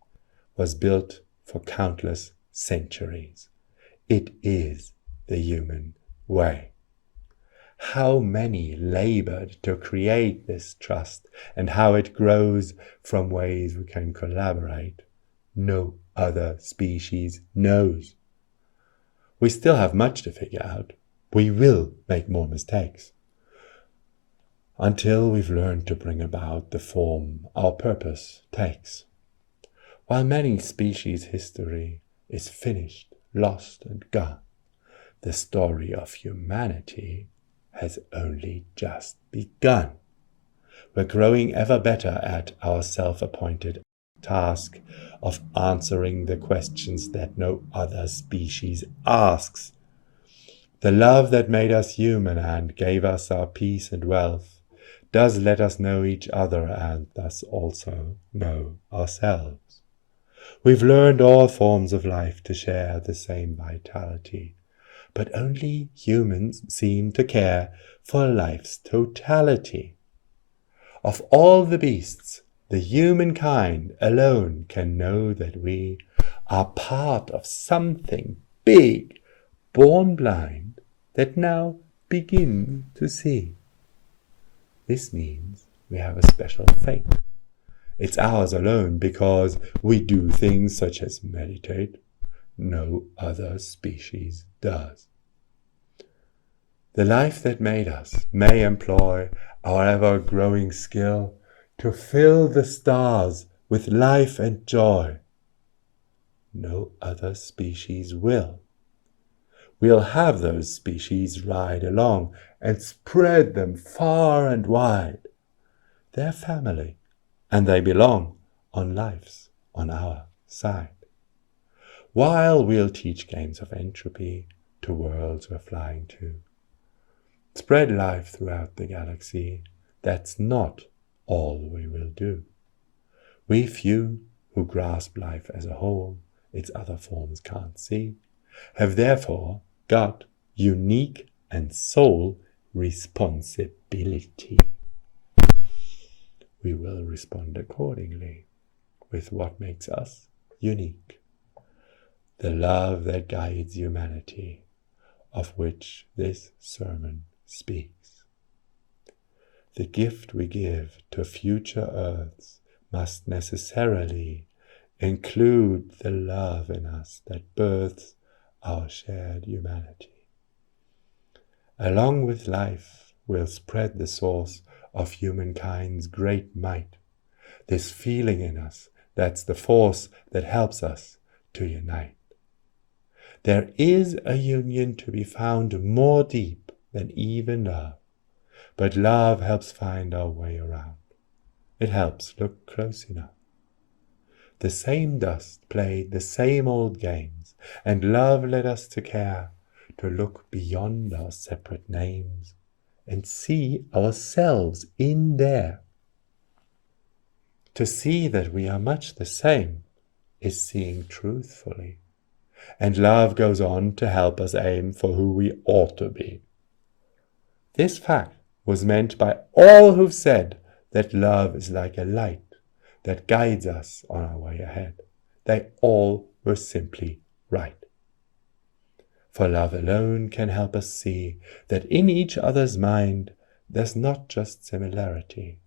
was built for countless centuries. It is the human way. How many labored to create this trust, and how it grows from ways we can collaborate, no other species knows. We still have much to figure out. We will make more mistakes until we've learned to bring about the form our purpose takes. While many species' history is finished, lost, and gone, the story of humanity has only just begun. We're growing ever better at our self-appointed task of answering the questions that no other species asks. The love that made us human and gave us our peace and wealth does let us know each other and thus also know ourselves. We've learned all forms of life to share the same vitality, but only humans seem to care for life's totality. Of all the beasts, the humankind alone can know that we are part of something big, born blind, that now begin to see. This means we have a special fate. It's ours alone because we do things such as meditate. No other species does. The life that made us may employ our ever-growing skill to fill the stars with life and joy. No other species will. We'll have those species ride along and spread them far and wide. They're family, and they belong on our side. While we'll teach games of entropy to worlds we're flying to. Spread life throughout the galaxy, that's not all we will do. We few who grasp life as a whole, its other forms can't see, have therefore got unique and sole responsibility. We will respond accordingly with what makes us unique. The love that guides humanity, of which this sermon speaks. The gift we give to future earths must necessarily include the love in us that births our shared humanity. Along with life will spread the source of humankind's great might, this feeling in us that's the force that helps us to unite. There is a union to be found more deep than even love, but love helps find our way around. It helps look close enough. The same dust played the same old games, and love led us to care, to look beyond our separate names and see ourselves in there. To see that we are much the same is seeing truthfully, and love goes on to help us aim for who we ought to be. This fact was meant by all who've said that love is like a light that guides us on our way ahead. They all were simply right. For love alone can help us see that in each other's mind there's not just similarity,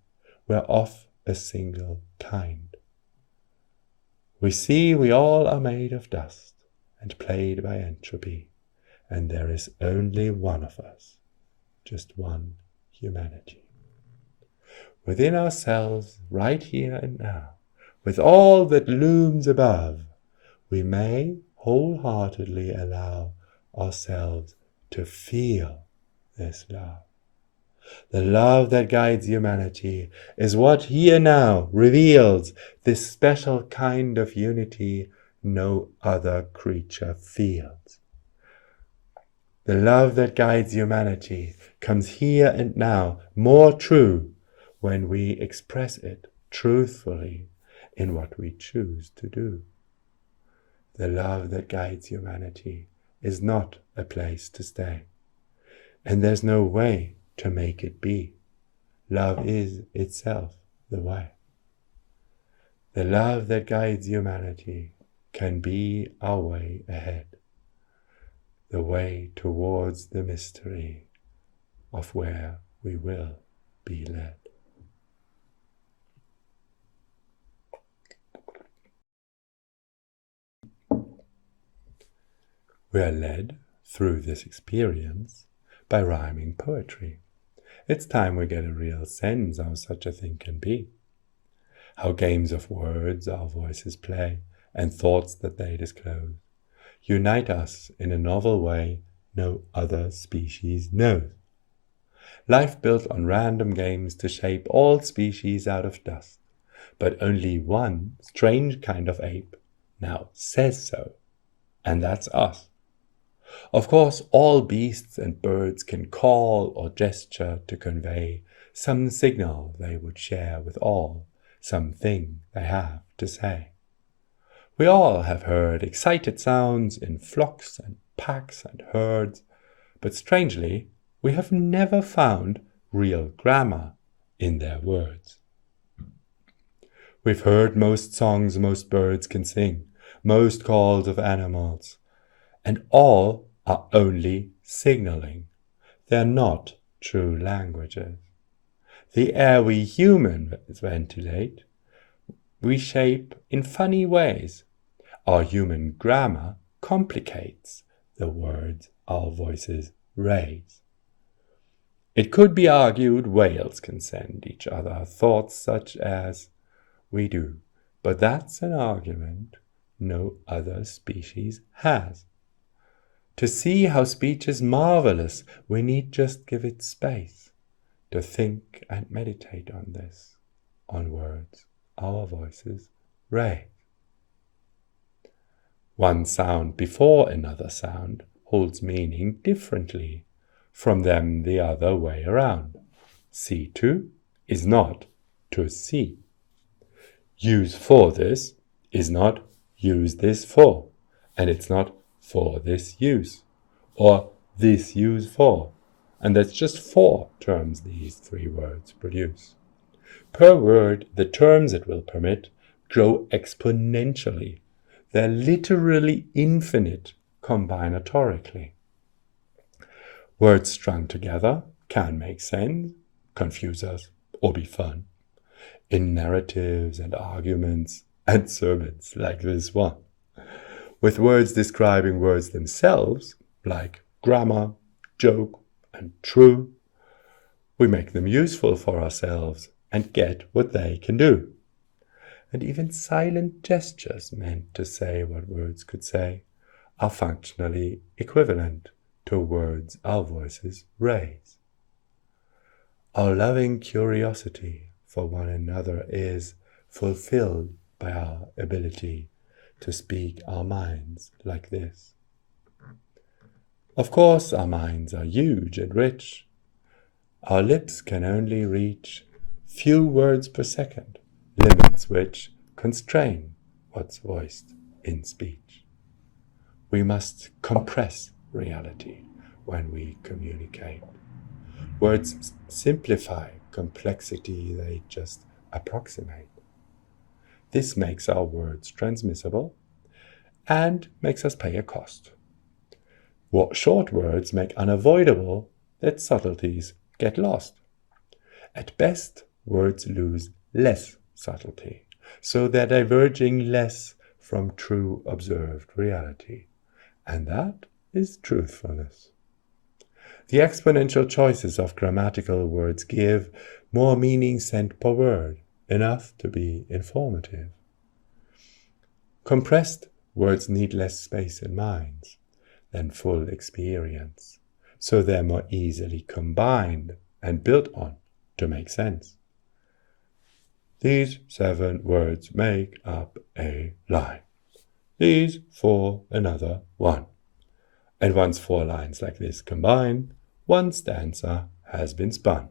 we're of a single kind. We see we all are made of dust and played by entropy, and there is only one of us, just one humanity. Within ourselves, right here and now, with all that looms above, we may wholeheartedly allow ourselves to feel this love. The love that guides humanity is what here now reveals this special kind of unity no other creature feels. The love that guides humanity comes here and now more true when we express it truthfully in what we choose to do. The love that guides humanity is not a place to stay, and there's no way to make it be. Love is itself the way. The love that guides humanity can be our way ahead, the way towards the mystery of where we will be led. We are led through this experience by rhyming poetry. It's time we get a real sense how such a thing can be. How games of words our voices play and thoughts that they disclose unite us in a novel way no other species knows. Life built on random games to shape all species out of dust, but only one strange kind of ape now says so, and that's us. Of course, all beasts and birds can call or gesture to convey some signal they would share with all, something they have to say. We all have heard excited sounds in flocks and packs and herds, but strangely, we have never found real grammar in their words. We've heard most songs most birds can sing, most calls of animals, and all are only signaling. They're not true languages. The air we humans ventilate, we shape in funny ways. Our human grammar complicates the words our voices raise. It could be argued whales can send each other thoughts such as we do, but that's an argument no other species has. To see how speech is marvelous, we need just give it space to think and meditate on this, on words our voices raise. One sound before another sound holds meaning differently from them the other way around. See to is not to see. Use for this is not use this for, and it's not for this use, or this use for, and that's just 4 terms these 3 words produce. Per word, the terms it will permit grow exponentially. They're literally infinite combinatorically. Words strung together can make sense, confuse us, or be fun. In narratives and arguments and sermons like this one. with words describing words themselves, like grammar, joke, and true, we make them useful for ourselves and get what they can do. And even silent gestures meant to say what words could say are functionally equivalent to words our voices raise. Our loving curiosity for one another is fulfilled by our ability to speak our minds like this. Of course, our minds are huge and rich. Our lips can only reach few words per second, limits which constrain what's voiced in speech. We must compress reality when we communicate. Words simplify complexity they just approximate. This makes our words transmissible and makes us pay a cost. What short words make unavoidable that subtleties get lost. At best, words lose less subtlety, so they're diverging less from true observed reality. And that is truthfulness. The exponential choices of grammatical words give more meaning cent per word, enough to be informative. Compressed words need less space in minds than full experience, so they're more easily combined and built on to make sense. These 7 words make up a line. These 4 another one. And once 4 lines like this combine, one stanza has been spun.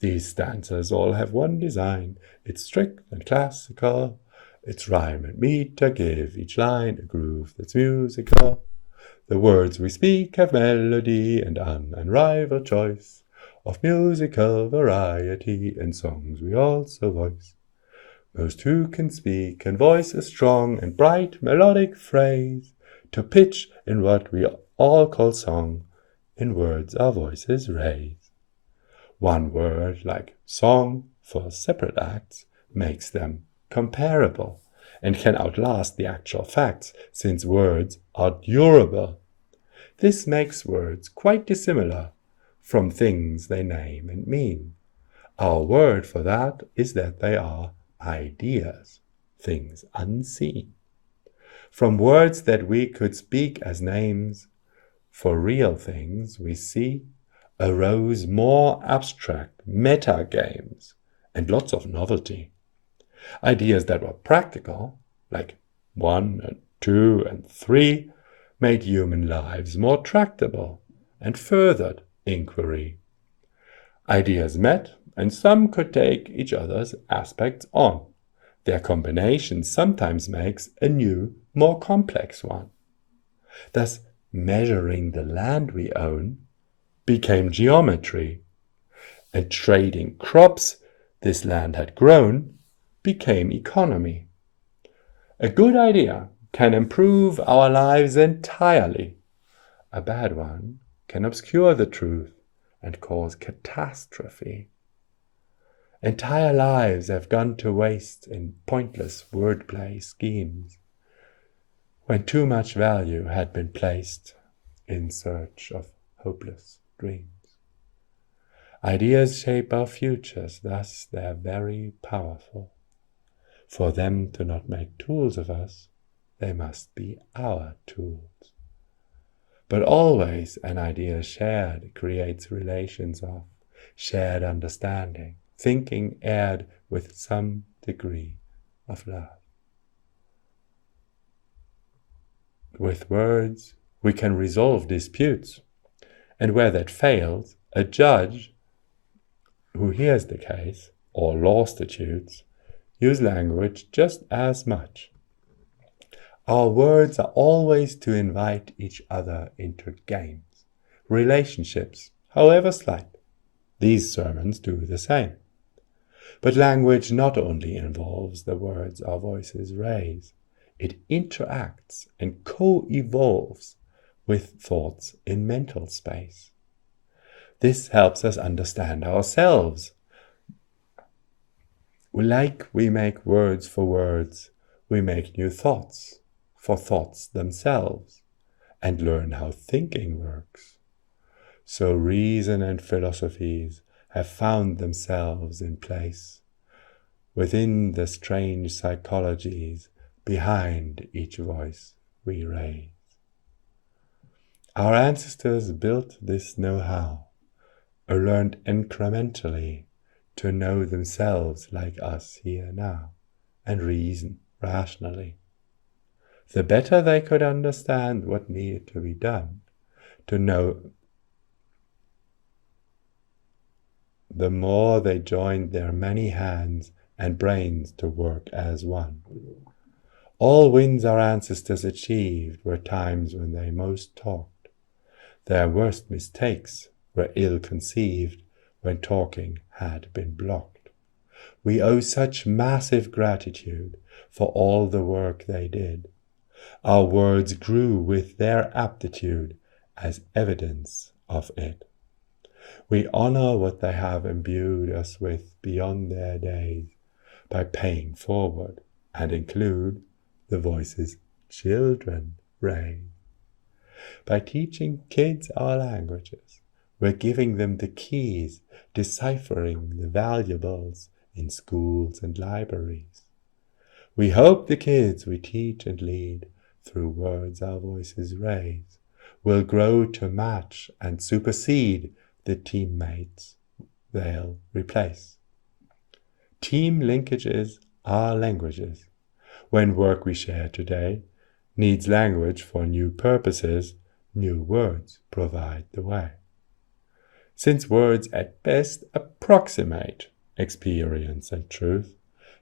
These stanzas all have one design. It's strict and classical. Its rhyme and meter give each line a groove that's musical. The words we speak have melody and an unrivaled choice of musical variety in songs we also voice. Most who can speak and voice a strong and bright melodic phrase to pitch in what we all call song, in words our voices raise. One word like song for separate acts makes them comparable and can outlast the actual facts, since words are durable. This makes words quite dissimilar from things they name and mean. Our word for that is that they are ideas, things unseen. From words that we could speak as names for real things we see arose more abstract meta games and lots of novelty. Ideas that were practical, like 1 and 2 and 3, made human lives more tractable and furthered inquiry. Ideas met, and some could take each other's aspects on. Their combination sometimes makes a new, more complex one. Thus, measuring the land we own became geometry, and trading crops this land had grown became economy. A good idea can improve our lives entirely. A bad one can obscure the truth and cause catastrophe. Entire lives have gone to waste in pointless wordplay schemes, when too much value had been placed in search of hopeless dreams. Ideas shape our futures, thus they are very powerful. For them to not make tools of us, they must be our tools. But always an idea shared creates relations of shared understanding, thinking aired with some degree of love. With words, we can resolve disputes, and where that fails, a judge who hears the case, or law statutes, use language just as much. Our words are always to invite each other into games, relationships, however slight. These sermons do the same. But language not only involves the words our voices raise, it interacts and co-evolves with thoughts in mental space. This helps us understand ourselves. Like we make words for words, we make new thoughts for thoughts themselves and learn how thinking works. So reason and philosophies have found themselves in place within the strange psychologies behind each voice we raise. Our ancestors built this know-how, or learned incrementally to know themselves like us here now, and reason rationally. The better they could understand what needed to be done, to know, the more they joined their many hands and brains to work as one. All wins our ancestors achieved were times when they most talked. Their worst mistakes were ill-conceived when talking had been blocked. We owe such massive gratitude for all the work they did. Our words grew with their aptitude as evidence of it. We honor what they have imbued us with beyond their days by paying forward and include the voices children raise. By teaching kids our languages, we're giving them the keys, deciphering the valuables in schools and libraries. We hope the kids we teach and lead through words our voices raise will grow to match and supersede the teammates they'll replace. Team linkages are languages. When work we share today needs language for new purposes, new words provide the way. Since words at best approximate experience and truth,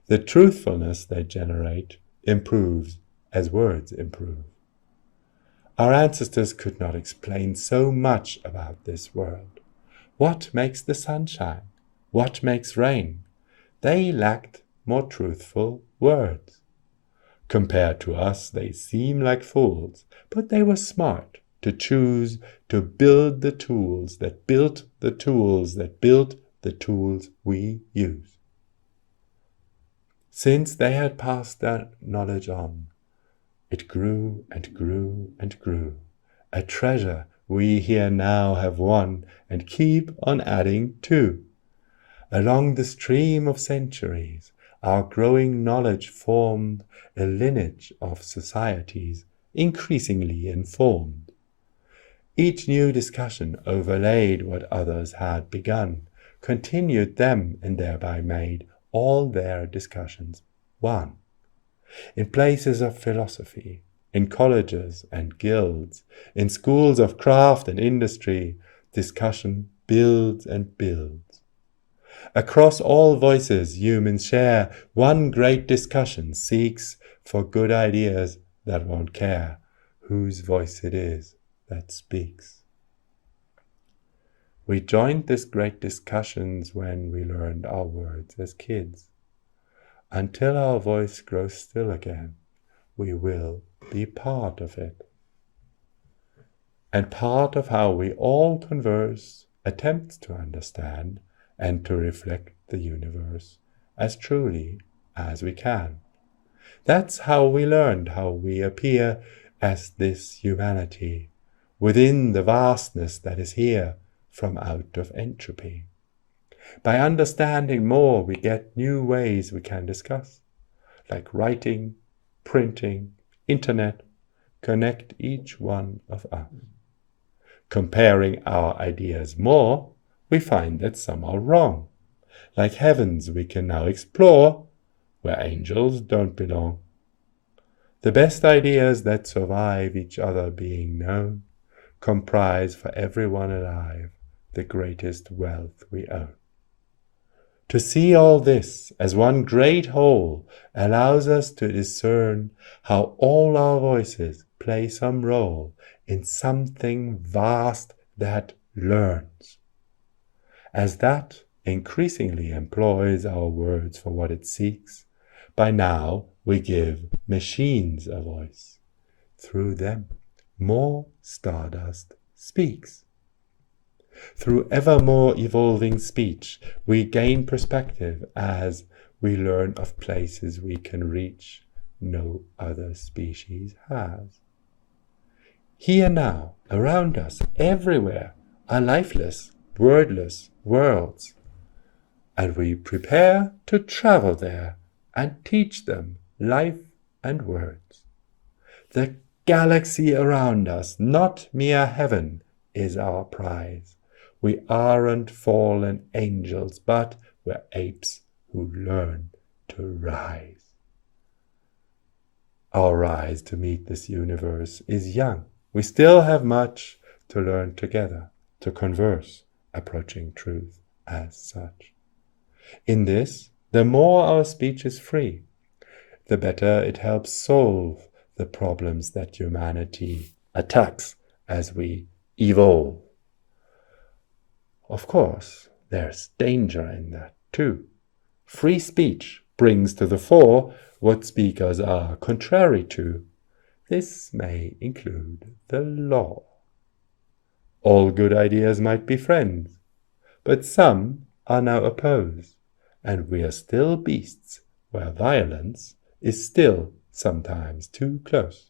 the truthfulness they generate improves as words improve. Our ancestors could not explain so much about this world. What makes the sun shine? What makes rain? They lacked more truthful words. Compared to us, they seem like fools, but they were smart to choose to build the tools that built the tools that built the tools we use. Since they had passed that knowledge on, it grew and grew and grew, a treasure we here now have won and keep on adding to. Along the stream of centuries, our growing knowledge formed a lineage of societies increasingly informed. Each new discussion overlaid what others had begun, continued them, and thereby made all their discussions one. In places of philosophy, in colleges and guilds, in schools of craft and industry, discussion builds and builds. Across all voices humans share, one great discussion seeks for good ideas that won't care whose voice it is that speaks. We joined this great discussions when we learned our words as kids. Until our voice grows still again, we will be part of it. And part of how we all converse attempts to understand and to reflect the universe as truly as we can. That's how we learned how we appear as this humanity within the vastness that is here from out of entropy. By understanding more, we get new ways we can discuss, like writing, printing, internet, connect each one of us. Comparing our ideas more, we find that some are wrong. Like heavens we can now explore where angels don't belong. The best ideas that survive each other being known comprise for everyone alive the greatest wealth we own. To see all this as one great whole allows us to discern how all our voices play some role in something vast that learns. As that increasingly employs our words for what it seeks, by now we give machines a voice. Through them, more stardust speaks. Through ever more evolving speech, we gain perspective as we learn of places we can reach no other species has. Here now, around us, everywhere, are lifeless, wordless worlds, and we prepare to travel there and teach them life and words. The galaxy around us, not mere heaven, is our prize. We aren't fallen angels, but we're apes who learn to rise. Our rise to meet this universe is young. We still have much to learn together, to converse, approaching truth as such. In this, the more our speech is free, the better it helps solve the problems that humanity attacks as we evolve. Of course, there's danger in that too. Free speech brings to the fore what speakers are contrary to. This may include the law. All good ideas might be friends, but some are now opposed, and we are still beasts where violence is still sometimes too close.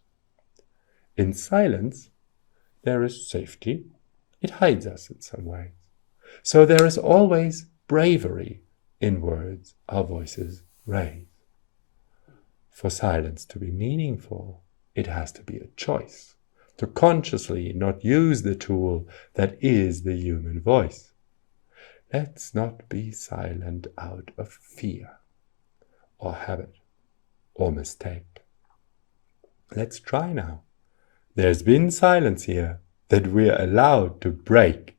In silence, there is safety. It hides us in some ways. So there is always bravery in words our voices raise. For silence to be meaningful, it has to be a choice, to consciously not use the tool that is the human voice. Let's not be silent out of fear, or habit, or mistake. Let's try now. There's been silence here that we're allowed to break.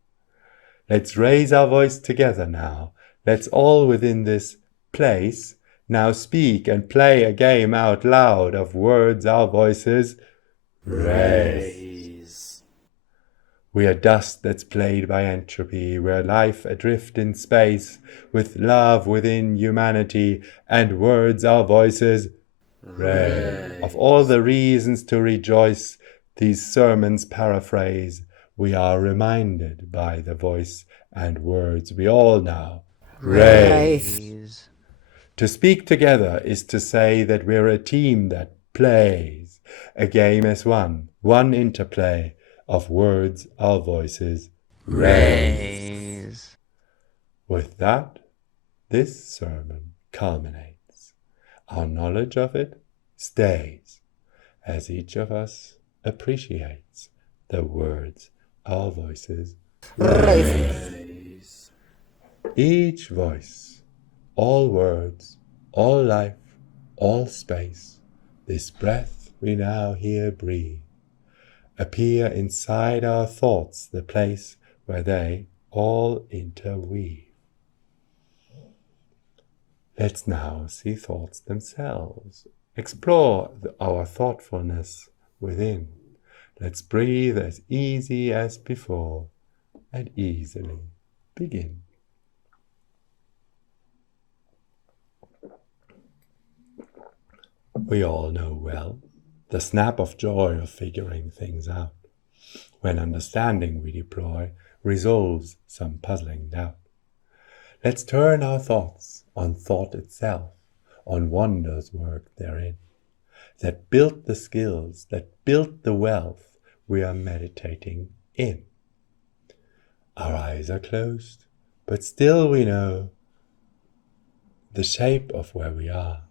Let's raise our voice together now. Let's all within this place now speak and play a game out loud of words our voices raise. We are dust that's played by entropy. We're life adrift in space, with love within humanity, and words our voices raise. Of all the reasons to rejoice, these sermons paraphrase. We are reminded by the voice and words we all now raise. To speak together is to say that we're a team that plays, a game as one interplay of words our voices raise. With that, this sermon culminates. Our knowledge of it stays, as each of us appreciates the words our voices raise. Each voice, all words, all life, all space, this breath we now here breathe, appear inside our thoughts, the place where they all interweave. Let's now see thoughts themselves, explore our thoughtfulness within. Let's breathe as easy as before and easily begin. We all know well the snap of joy of figuring things out, when understanding we deploy resolves some puzzling doubt. Let's turn our thoughts on thought itself, on wonders worked therein, that built the skills, that built the wealth we are meditating in. Our eyes are closed, but still we know the shape of where we are.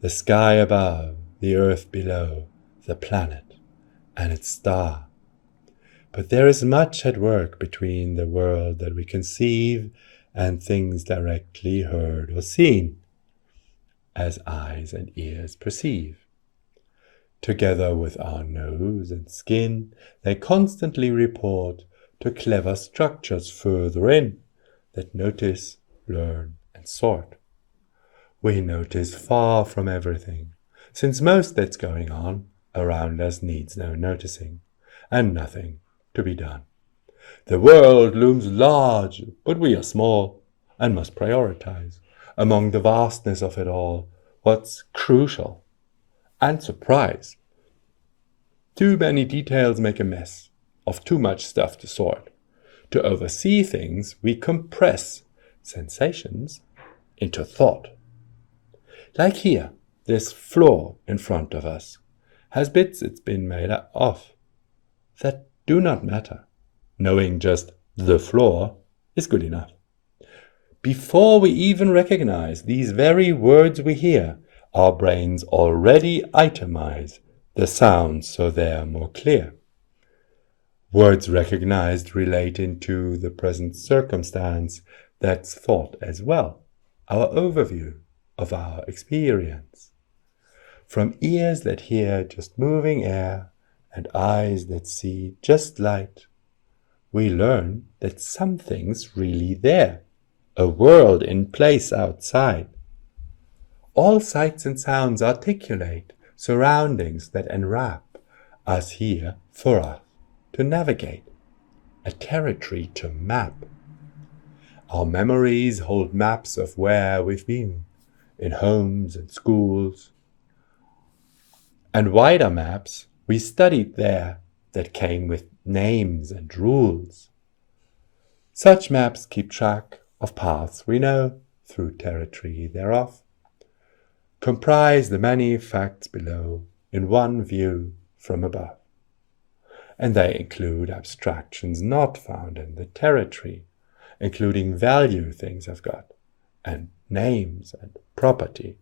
The sky above, the earth below, the planet and its star. But there is much at work between the world that we conceive and things directly heard or seen, as eyes and ears perceive. Together with our nose and skin, they constantly report to clever structures further in that notice, learn, and sort. We notice far from everything, since most that's going on around us needs no noticing, and nothing to be done. The world looms large, but we are small, and must prioritize, among the vastness of it all, what's crucial, and surprise. Too many details make a mess of too much stuff to sort. To oversee things, we compress sensations into thought. Like here, this floor in front of us has bits it's been made of that do not matter. Knowing just the floor is good enough. Before we even recognize these very words we hear, our brains already itemize the sounds so they are more clear. Words recognized relate into the present circumstance that's thought as well, our overview of our experience. From ears that hear just moving air and eyes that see just light, we learn that something's really there, a world in place outside. All sights and sounds articulate surroundings that enwrap us here for us to navigate, a territory to map. Our memories hold maps of where we've been, in homes and schools, and wider maps we studied there that came with names and rules. Such maps keep track of paths we know through territory thereof, comprise the many facts below in one view from above. And they include abstractions not found in the territory, including value things have got, and names and property.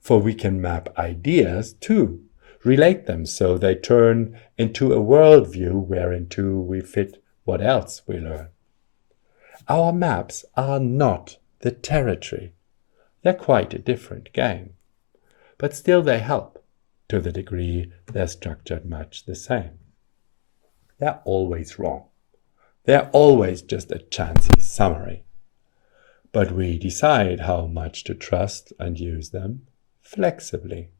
For we can map ideas too, relate them so they turn into a worldview whereinto we fit what else we learn. Our maps are not the territory. They're quite a different game. But still they help, to the degree they're structured much the same. They're always wrong. They're always just a chancy summary. But we decide how much to trust and use them flexibly.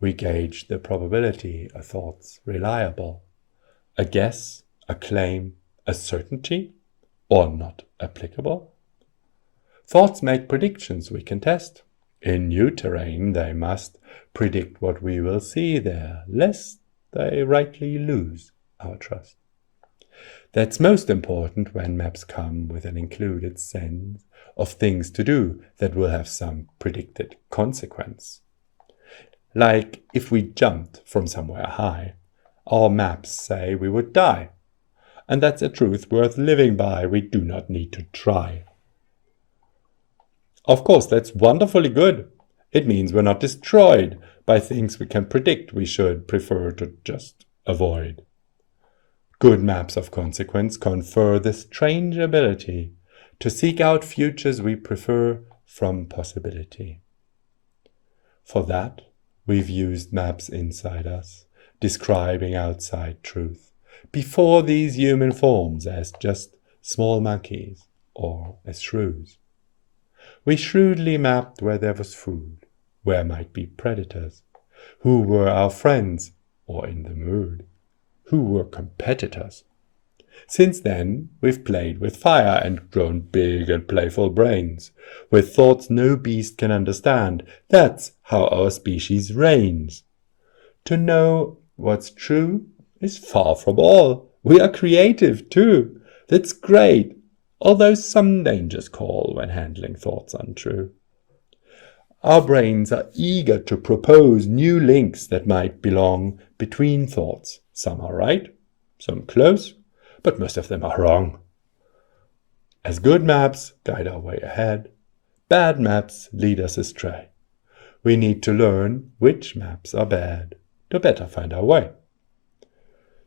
We gauge the probability a thought's reliable, a guess, a claim, a certainty, or not applicable. Thoughts make predictions we can test. In new terrain they must predict what we will see there, lest they rightly lose our trust. That's most important when maps come with an included sense of things to do that will have some predicted consequence. Like if we jumped from somewhere high, our maps say we would die. And that's a truth worth living by. We do not need to try. Of course, that's wonderfully good. It means we're not destroyed by things we can predict we should prefer to just avoid. Good maps of consequence confer the strange ability to seek out futures we prefer from possibility. For that, we've used maps inside us, describing outside truth, before these human forms as just small monkeys or as shrews. We shrewdly mapped where there was food, where might be predators, who were our friends or in the mood, who were competitors. Since then, we've played with fire and grown big and playful brains, with thoughts no beast can understand. That's how our species reigns. To know what's true is far from all. We are creative too. That's great, although some dangers call when handling thoughts untrue. Our brains are eager to propose new links that might belong between thoughts. Some are right, some close, but most of them are wrong. As good maps guide our way ahead, bad maps lead us astray. We need to learn which maps are bad to better find our way.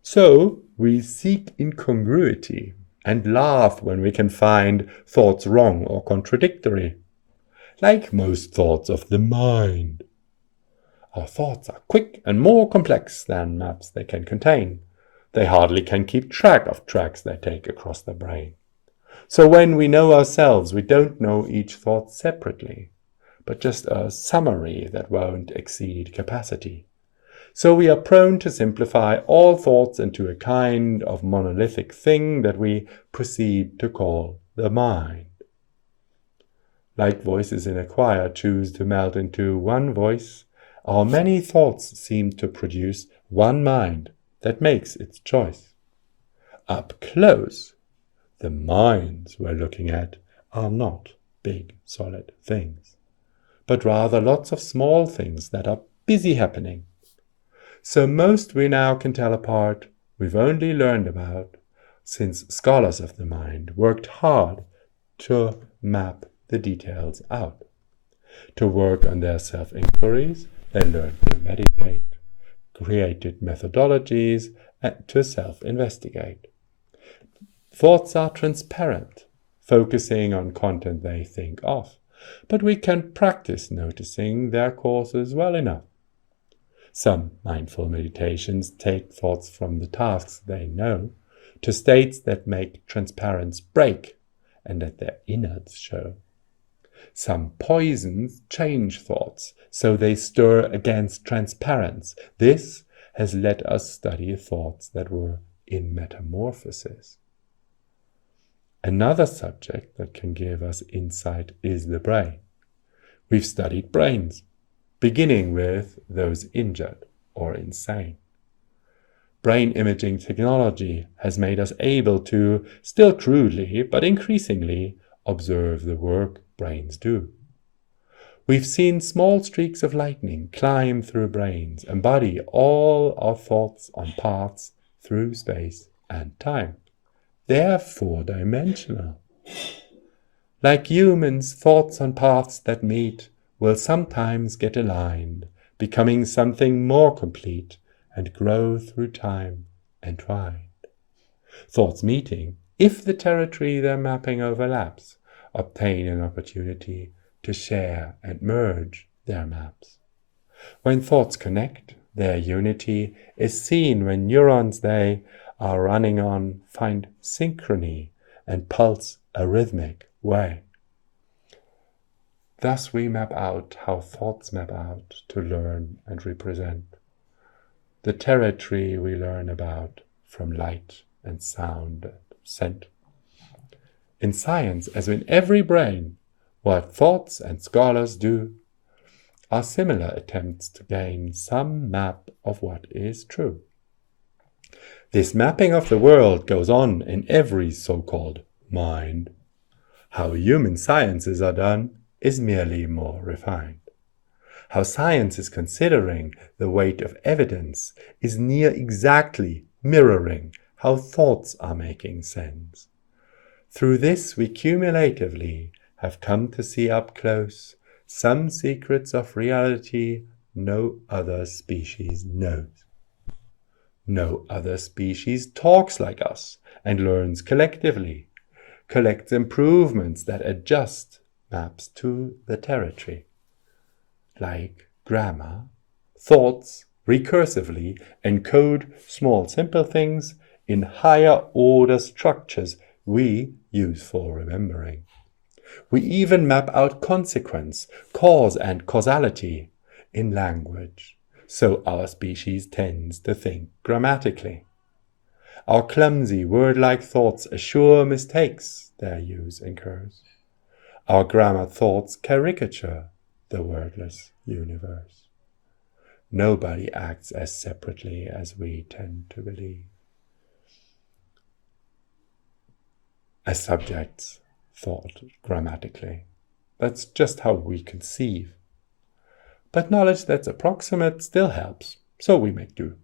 So we seek incongruity and laugh when we can find thoughts wrong or contradictory, like most thoughts of the mind. Our thoughts are quick and more complex than maps they can contain. They hardly can keep track of tracks they take across the brain. So when we know ourselves, we don't know each thought separately, but just a summary that won't exceed capacity. So we are prone to simplify all thoughts into a kind of monolithic thing that we proceed to call the mind. Like voices in a choir choose to melt into one voice, our many thoughts seem to produce one mind that makes its choice. Up close, the minds we're looking at are not big, solid things, but rather lots of small things that are busy happening. So most we now can tell apart we've only learned about since scholars of the mind worked hard to map the details out. To work on their self-inquiries, they learned to meditate, created methodologies to self-investigate. Thoughts are transparent, focusing on content they think of, but we can practice noticing their causes well enough. Some mindful meditations take thoughts from the tasks they know to states that make transparence break and let their innards show. Some poisons change thoughts, so they stir against transparence. This has let us study thoughts that were in metamorphosis. Another subject that can give us insight is the brain. We've studied brains, beginning with those injured or insane. Brain imaging technology has made us able to, still crudely but increasingly, observe the work brains do. We've seen small streaks of lightning climb through brains, embody all our thoughts on paths through space and time. They're four-dimensional. Like humans, thoughts on paths that meet will sometimes get aligned, becoming something more complete and grow through time entwined. Thoughts meeting, if the territory they're mapping overlaps, obtain an opportunity to share and merge their maps. When thoughts connect, their unity is seen when neurons they are running on find synchrony and pulse a rhythmic way. Thus we map out how thoughts map out to learn and represent the territory we learn about from light and sound and scent. In science, as in every brain, what thoughts and scholars do are similar attempts to gain some map of what is true. This mapping of the world goes on in every so-called mind. How human sciences are done is merely more refined. How science is considering the weight of evidence is near exactly mirroring how thoughts are making sense. Through this we cumulatively have come to see up close some secrets of reality no other species knows. No other species talks like us and learns collectively, collects improvements that adjust maps to the territory. Like grammar, thoughts recursively encode small simple things in higher order structures we use for remembering. We even map out consequence, cause and causality in language, so our species tends to think grammatically. Our clumsy word-like thoughts assure mistakes their use incurs. Our grammar thoughts caricature the wordless universe. Nobody acts as separately as we tend to believe. As subjects thought grammatically. That's just how we conceive. But knowledge that's approximate still helps, so we make do.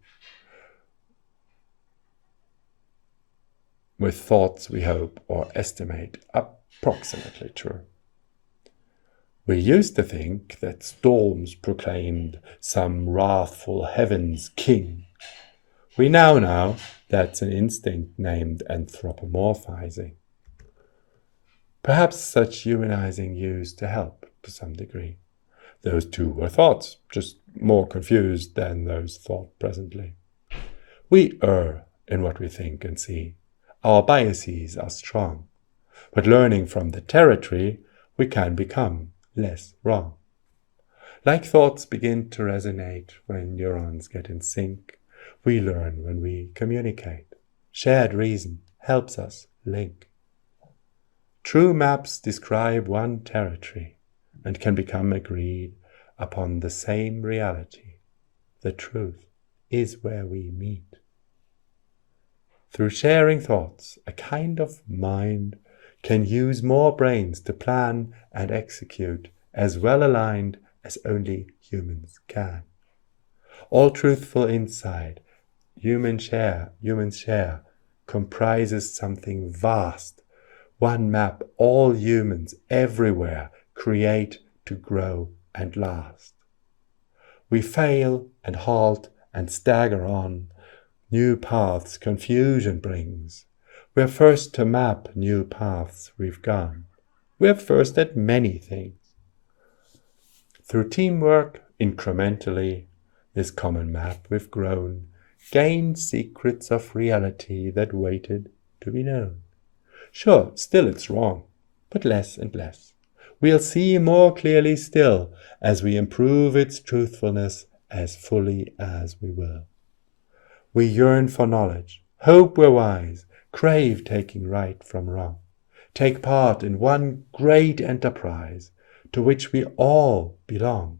With thoughts we hope or estimate approximately true. We used to think that storms proclaimed some wrathful heaven's king. We now know that's an instinct named anthropomorphizing. Perhaps such humanizing used to help to some degree. Those two were thoughts, just more confused than those thought presently. We err in what we think and see. Our biases are strong. But learning from the territory, we can become less wrong. Like thoughts begin to resonate when neurons get in sync, we learn when we communicate. Shared reason helps us link. True maps describe one territory and can become agreed upon the same reality. The truth is where we meet. Through sharing thoughts, a kind of mind can use more brains to plan and execute as well aligned as only humans can. All truthful insight humans share, comprises something vast. One map all humans everywhere create to grow and last. We fail and halt and stagger on. New paths confusion brings. We're first to map new paths we've gone. We're first at many things. Through teamwork, incrementally, this common map we've grown, gained secrets of reality that waited to be known. Sure, still it's wrong, but less and less. We'll see more clearly still as we improve its truthfulness as fully as we will. We yearn for knowledge, hope we're wise, crave taking right from wrong, take part in one great enterprise to which we all belong.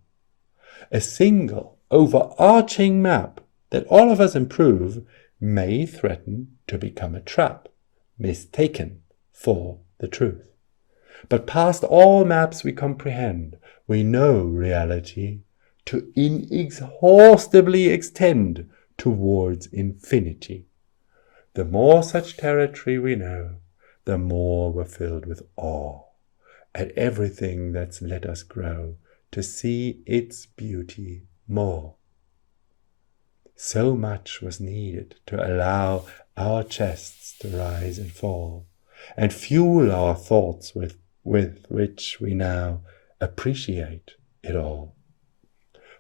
A single overarching map that all of us improve may threaten to become a trap, mistaken for the truth. But past all maps we comprehend, we know reality to inexhaustibly extend towards infinity. The more such territory we know, the more we're filled with awe at everything that's let us grow to see its beauty more. So much was needed to allow our chests to rise and fall, and fuel our thoughts with which we now appreciate it all.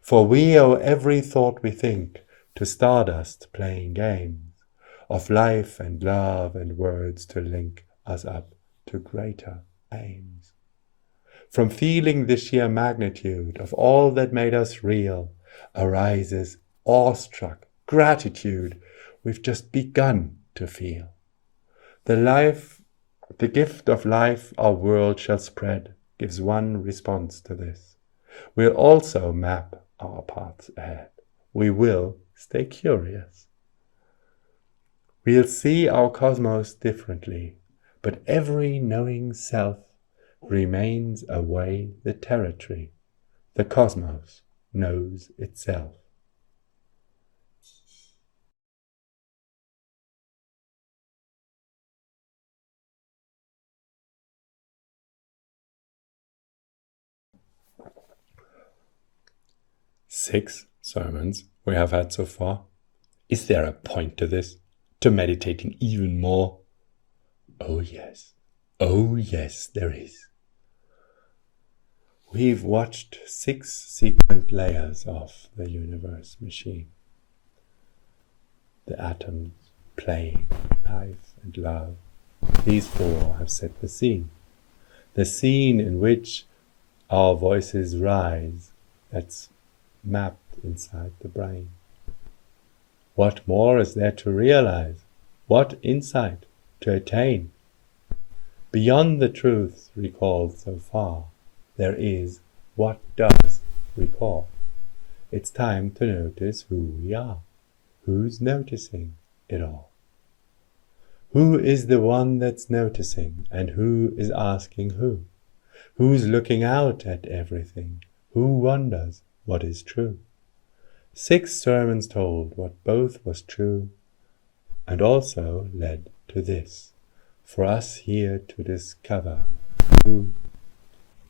For we owe every thought we think to stardust playing games of life and love and words to link us up to greater aims. From feeling the sheer magnitude of all that made us real arises awestruck gratitude we've just begun to feel. The gift of life our world shall spread gives one response to this. We'll also map our paths ahead. We will stay curious. We'll see our cosmos differently, but every knowing self remains away the territory. The cosmos knows itself. Six sermons we have had so far. Is there a point to this? To meditating even more? Oh yes. Oh yes, there is. We've watched 6 sequent layers of the universe machine. The atoms, play, life and love. These 4 have set the scene. The scene in which our voices rise, that's mapped inside the brain. What more is there to realize? What insight to attain? Beyond the truths recalled so far, there is what does recall. It's time to notice who we are. Who's noticing it all? Who is the one that's noticing, and who is asking who? Who's looking out at everything? Who wonders what is true? 6 sermons told what both was true and also led to this, for us here to discover who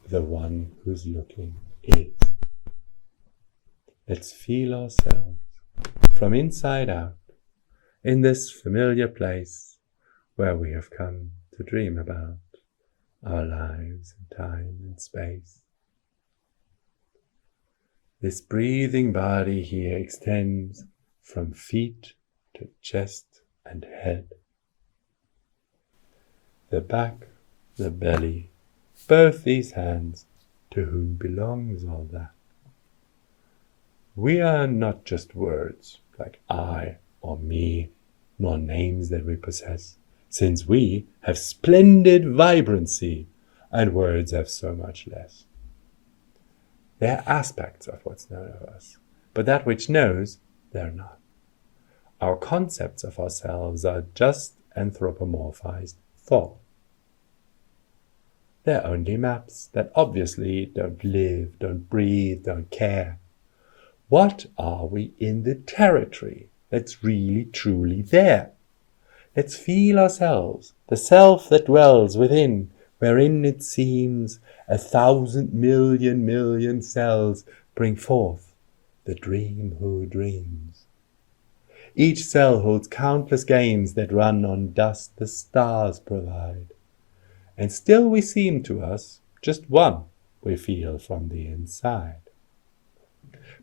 the one who's looking is. Let's feel ourselves from inside out in this familiar place where we have come to dream about our lives and time and space. This breathing body here extends from feet to chest and head. The back, the belly, both these hands, to whom belongs all that. We are not just words like I or me, nor names that we possess, since we have splendid vibrancy and words have so much less. They are aspects of what's known of us, but that which knows, they're not. Our concepts of ourselves are just anthropomorphized thought. They're only maps that obviously don't live, don't breathe, don't care. What are we in the territory that's really truly there? Let's feel ourselves, the self that dwells within, wherein it seems 1,000,000,000,000 cells bring forth the dream who dreams. Each cell holds countless games that run on dust the stars provide. And still we seem to us just one we feel from the inside.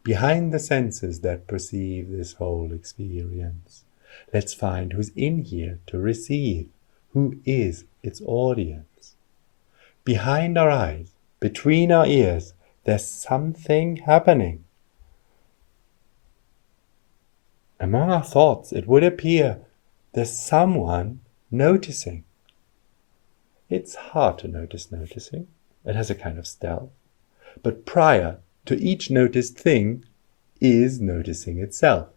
Behind the senses that perceive this whole experience, let's find who's in here to receive, who is its audience. Behind our eyes, between our ears, there's something happening. Among our thoughts, it would appear there's someone noticing. It's hard to notice noticing. It has a kind of stealth. But prior to each noticed thing is noticing itself.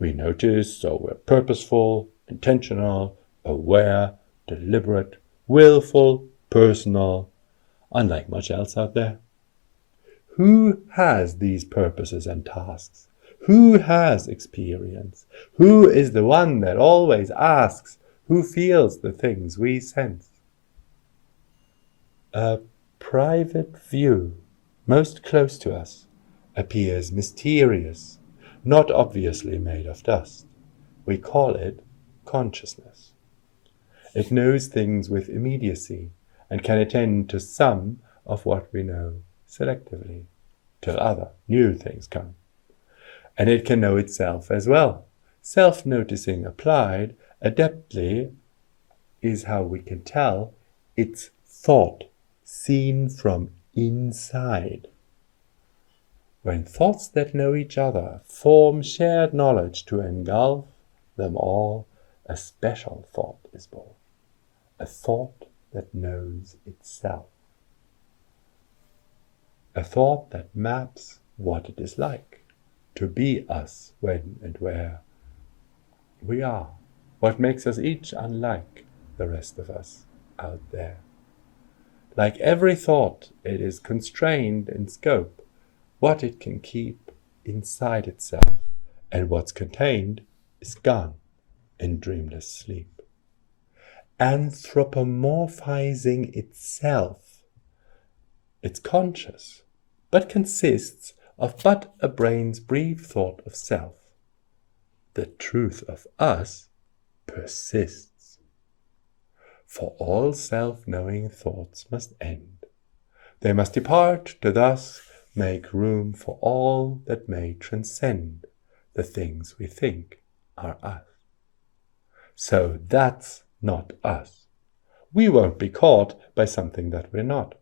We notice, so we're purposeful, intentional, aware, deliberate, willful, personal, unlike much else out there. Who has these purposes and tasks? Who has experience? Who is the one that always asks? Who feels the things we sense? A private view, most close to us, appears mysterious, not obviously made of dust. We call it consciousness. It knows things with immediacy and can attend to some of what we know selectively, till other, new things come. And it can know itself as well. Self-noticing applied adeptly is how we can tell it's thought seen from inside. When thoughts that know each other form shared knowledge to engulf them all, a special thought is born, a thought that knows itself, a thought that maps what it is like to be us when and where we are, what makes us each unlike the rest of us out there. Like every thought, it is constrained in scope, what it can keep inside itself, and what's contained is gone in dreamless sleep. Anthropomorphizing itself, it's conscious, but consists of but a brain's brief thought of self. The truth of us persists. For all self-knowing thoughts must end. They must depart to thus make room for all that may transcend the things we think are us. So that's not us. We won't be caught by something that we're not.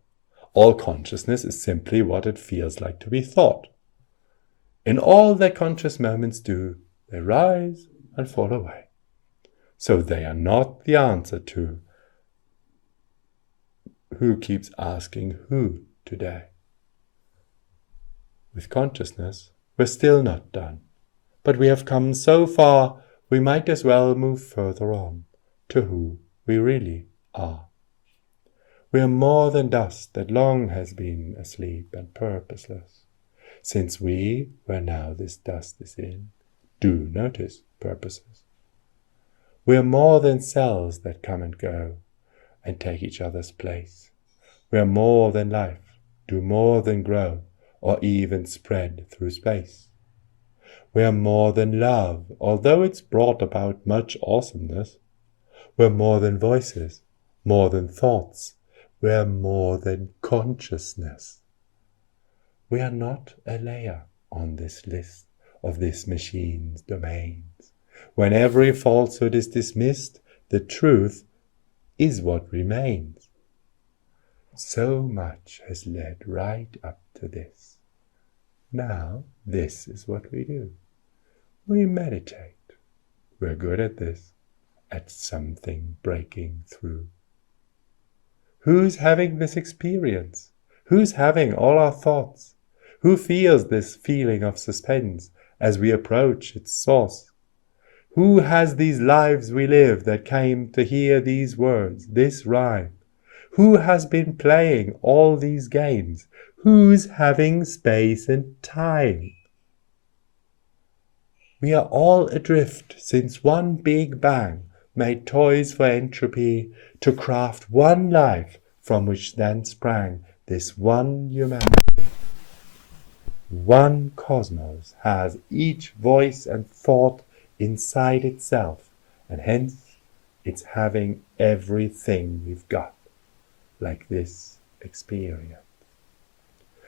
All consciousness is simply what it feels like to be thought. In all that conscious moments do, they rise and fall away. So they are not the answer to who keeps asking who today. With consciousness, we're still not done, but we have come so far we might as well move further on to who we really are. We are more than dust that long has been asleep and purposeless, since we, where now this dust is in, do notice purposes. We are more than cells that come and go and take each other's place. We are more than life, do more than grow, or even spread through space. We are more than love, although it's brought about much awesomeness. We're more than voices, more than thoughts. We're more than consciousness. We are not a layer on this list of this machine's domains. When every falsehood is dismissed, the truth is what remains. So much has led right up to this. Now, this is what we do. We meditate. We're good at this, at something breaking through. Who's having this experience? Who's having all our thoughts? Who feels this feeling of suspense as we approach its source? Who has these lives we live that came to hear these words, this rhyme? Who has been playing all these games? Who's having space and time? We are all adrift since one big bang made toys for entropy to craft one life from which then sprang this one humanity. One cosmos has each voice and thought inside itself, and hence it's having everything we've got, like this experience.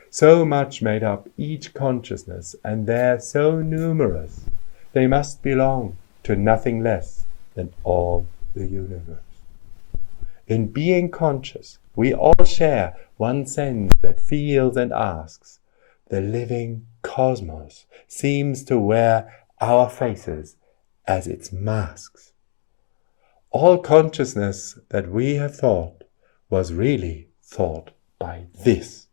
So much made up each consciousness, and they're so numerous, they must belong to nothing less than all the universe. In being conscious, we all share one sense that feels and asks. The living cosmos seems to wear our faces as its masks. All consciousness that we have thought was really thought by this,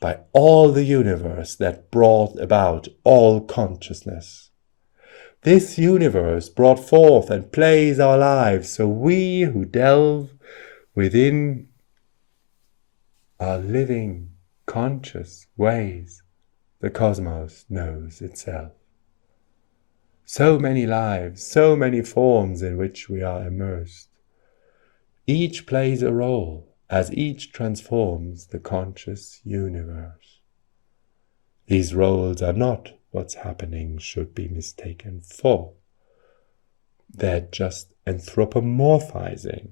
by all the universe that brought about all consciousness. This universe brought forth and plays our lives, so we who delve within our living conscious ways, the cosmos knows itself. So many lives, so many forms in which we are immersed. Each plays a role as each transforms the conscious universe. These roles are not what's happening should be mistaken for. They're just anthropomorphizing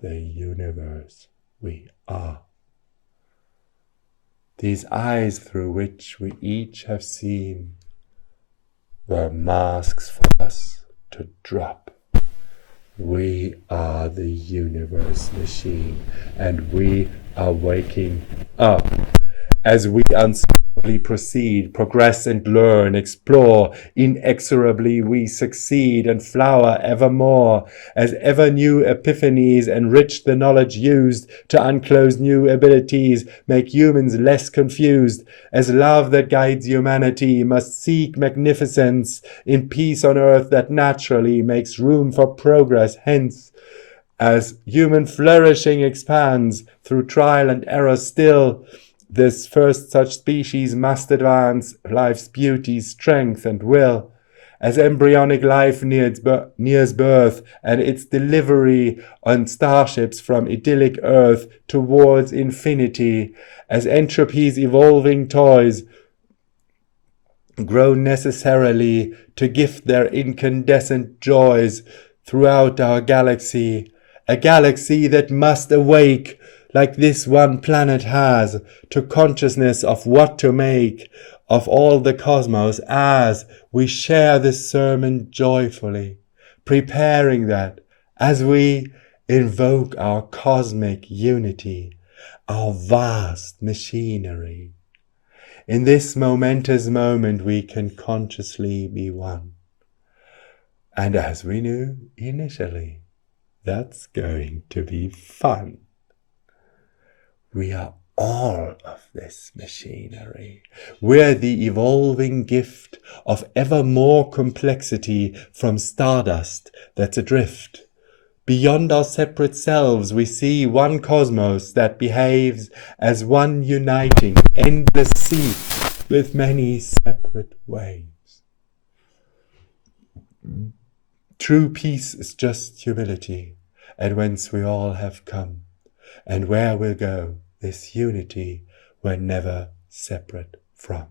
the universe we are. These eyes through which we each have seen were masks for us to drop. We are the universe machine, and we are waking up as we unspokenly proceed, progress and learn, explore. Inexorably we succeed and flower evermore, as ever new epiphanies enrich the knowledge used to unclose new abilities, make humans less confused, as love that guides humanity must seek magnificence in peace on earth that naturally makes room for progress. Hence, as human flourishing expands through trial and error still, this first such species must advance life's beauty, strength, and will. As embryonic life nears birth and its delivery on starships from idyllic Earth towards infinity, as entropy's evolving toys grow necessarily to gift their incandescent joys throughout our galaxy, a galaxy that must awake like this one planet has, to consciousness of what to make of all the cosmos, as we share this sermon joyfully, preparing that as we invoke our cosmic unity, our vast machinery. In this momentous moment we can consciously be one. And as we knew initially, that's going to be fun. We are all of this machinery. We're the evolving gift of ever more complexity from stardust that's adrift. Beyond our separate selves, we see one cosmos that behaves as one uniting, endless sea with many separate waves. True peace is just humility, and whence we all have come, and where we'll go, this unity we're never separate from.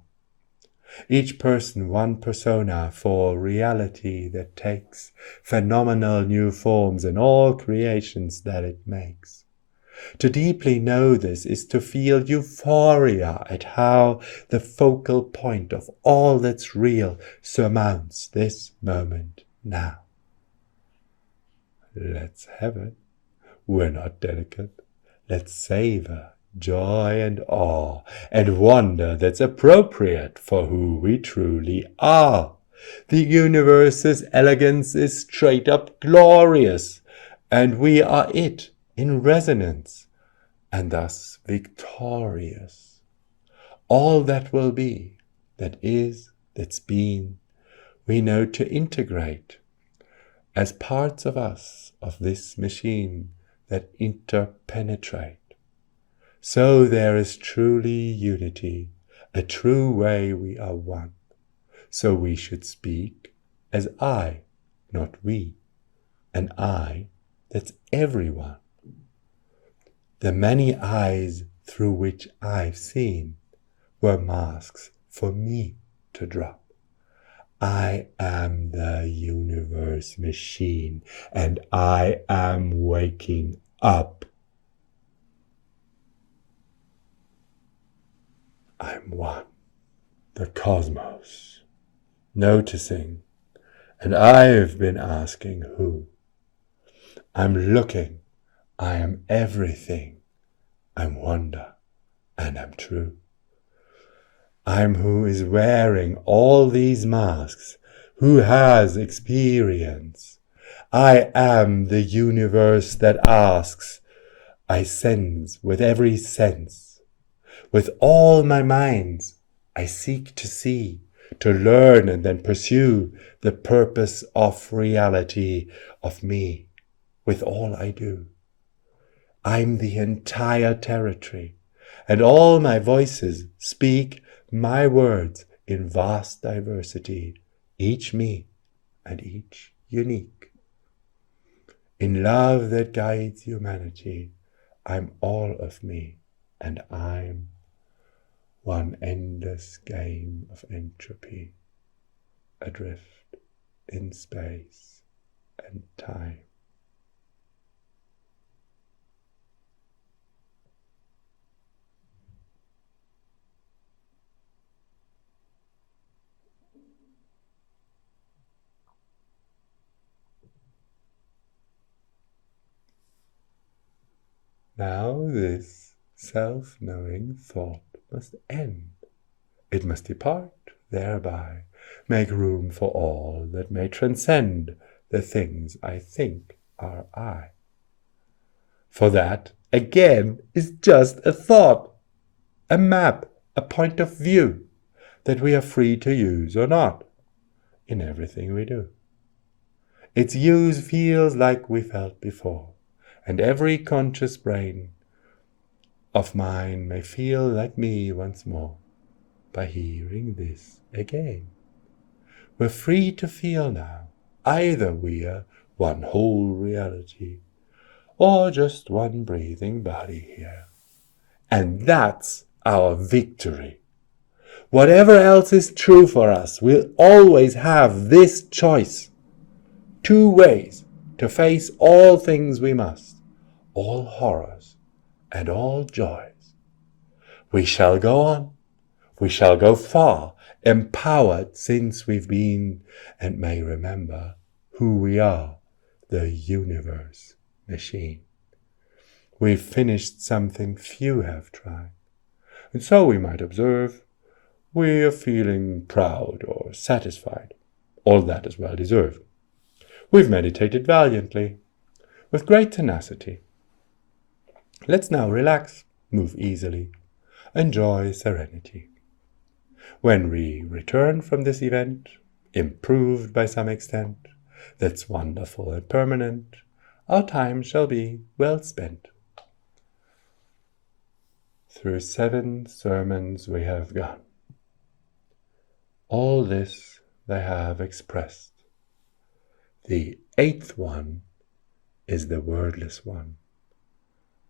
Each person one persona for reality that takes phenomenal new forms in all creations that it makes. To deeply know this is to feel euphoria at how the focal point of all that's real surmounts this moment now. Let's have it. We're not delicate. Let's savor joy and awe and wonder that's appropriate for who we truly are. The universe's elegance is straight up glorious, and we are it in resonance, and thus victorious. All that will be, that is, that's been, we know to integrate as parts of us, of this machine that interpenetrate. So there is truly unity, a true way we are one. So we should speak as I, not we, an I that's everyone. The many eyes through which I've seen were masks for me to drop. I am the universe machine, and I am waking up. I'm one, the cosmos, noticing, and I've been asking who. I'm looking, I am everything, I'm wonder, and I'm true. I'm who is wearing all these masks, who has experience. I am the universe that asks. I sense with every sense. With all my minds, I seek to see, to learn and then pursue the purpose of reality of me with all I do. I'm the entire territory, and all my voices speak my words in vast diversity, each me and each unique. In love that guides humanity, I'm all of me, and I'm one endless game of entropy, adrift in space and time. Now this self-knowing thought must end. It must depart thereby, make room for all that may transcend the things I think are I. For that, again, is just a thought, a map, a point of view that we are free to use or not in everything we do. Its use feels like we felt before, and every conscious brain of mine may feel like me once more by hearing this again. We're free to feel now. Either we're one whole reality or just one breathing body here. And that's our victory. Whatever else is true for us, we'll always have this choice. Two ways to face all things we must, all horrors and all joys. We shall go on, we shall go far, empowered since we've been and may remember who we are, the universe machine. We've finished something few have tried, and so we might observe we are feeling proud or satisfied. All that is well deserved. We've meditated valiantly, with great tenacity. Let's now relax, move easily, enjoy serenity. When we return from this event, improved by some extent, that's wonderful and permanent, our time shall be well spent. Through 7 sermons we have gone. All this they have expressed. The 8th one is the wordless one,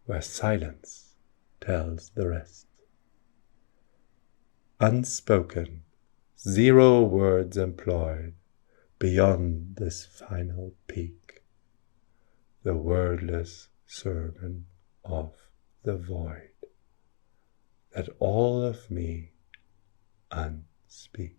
where silence tells the rest. Unspoken, 0 words employed beyond this final peak, the wordless sermon of the void, that all of me unspeak.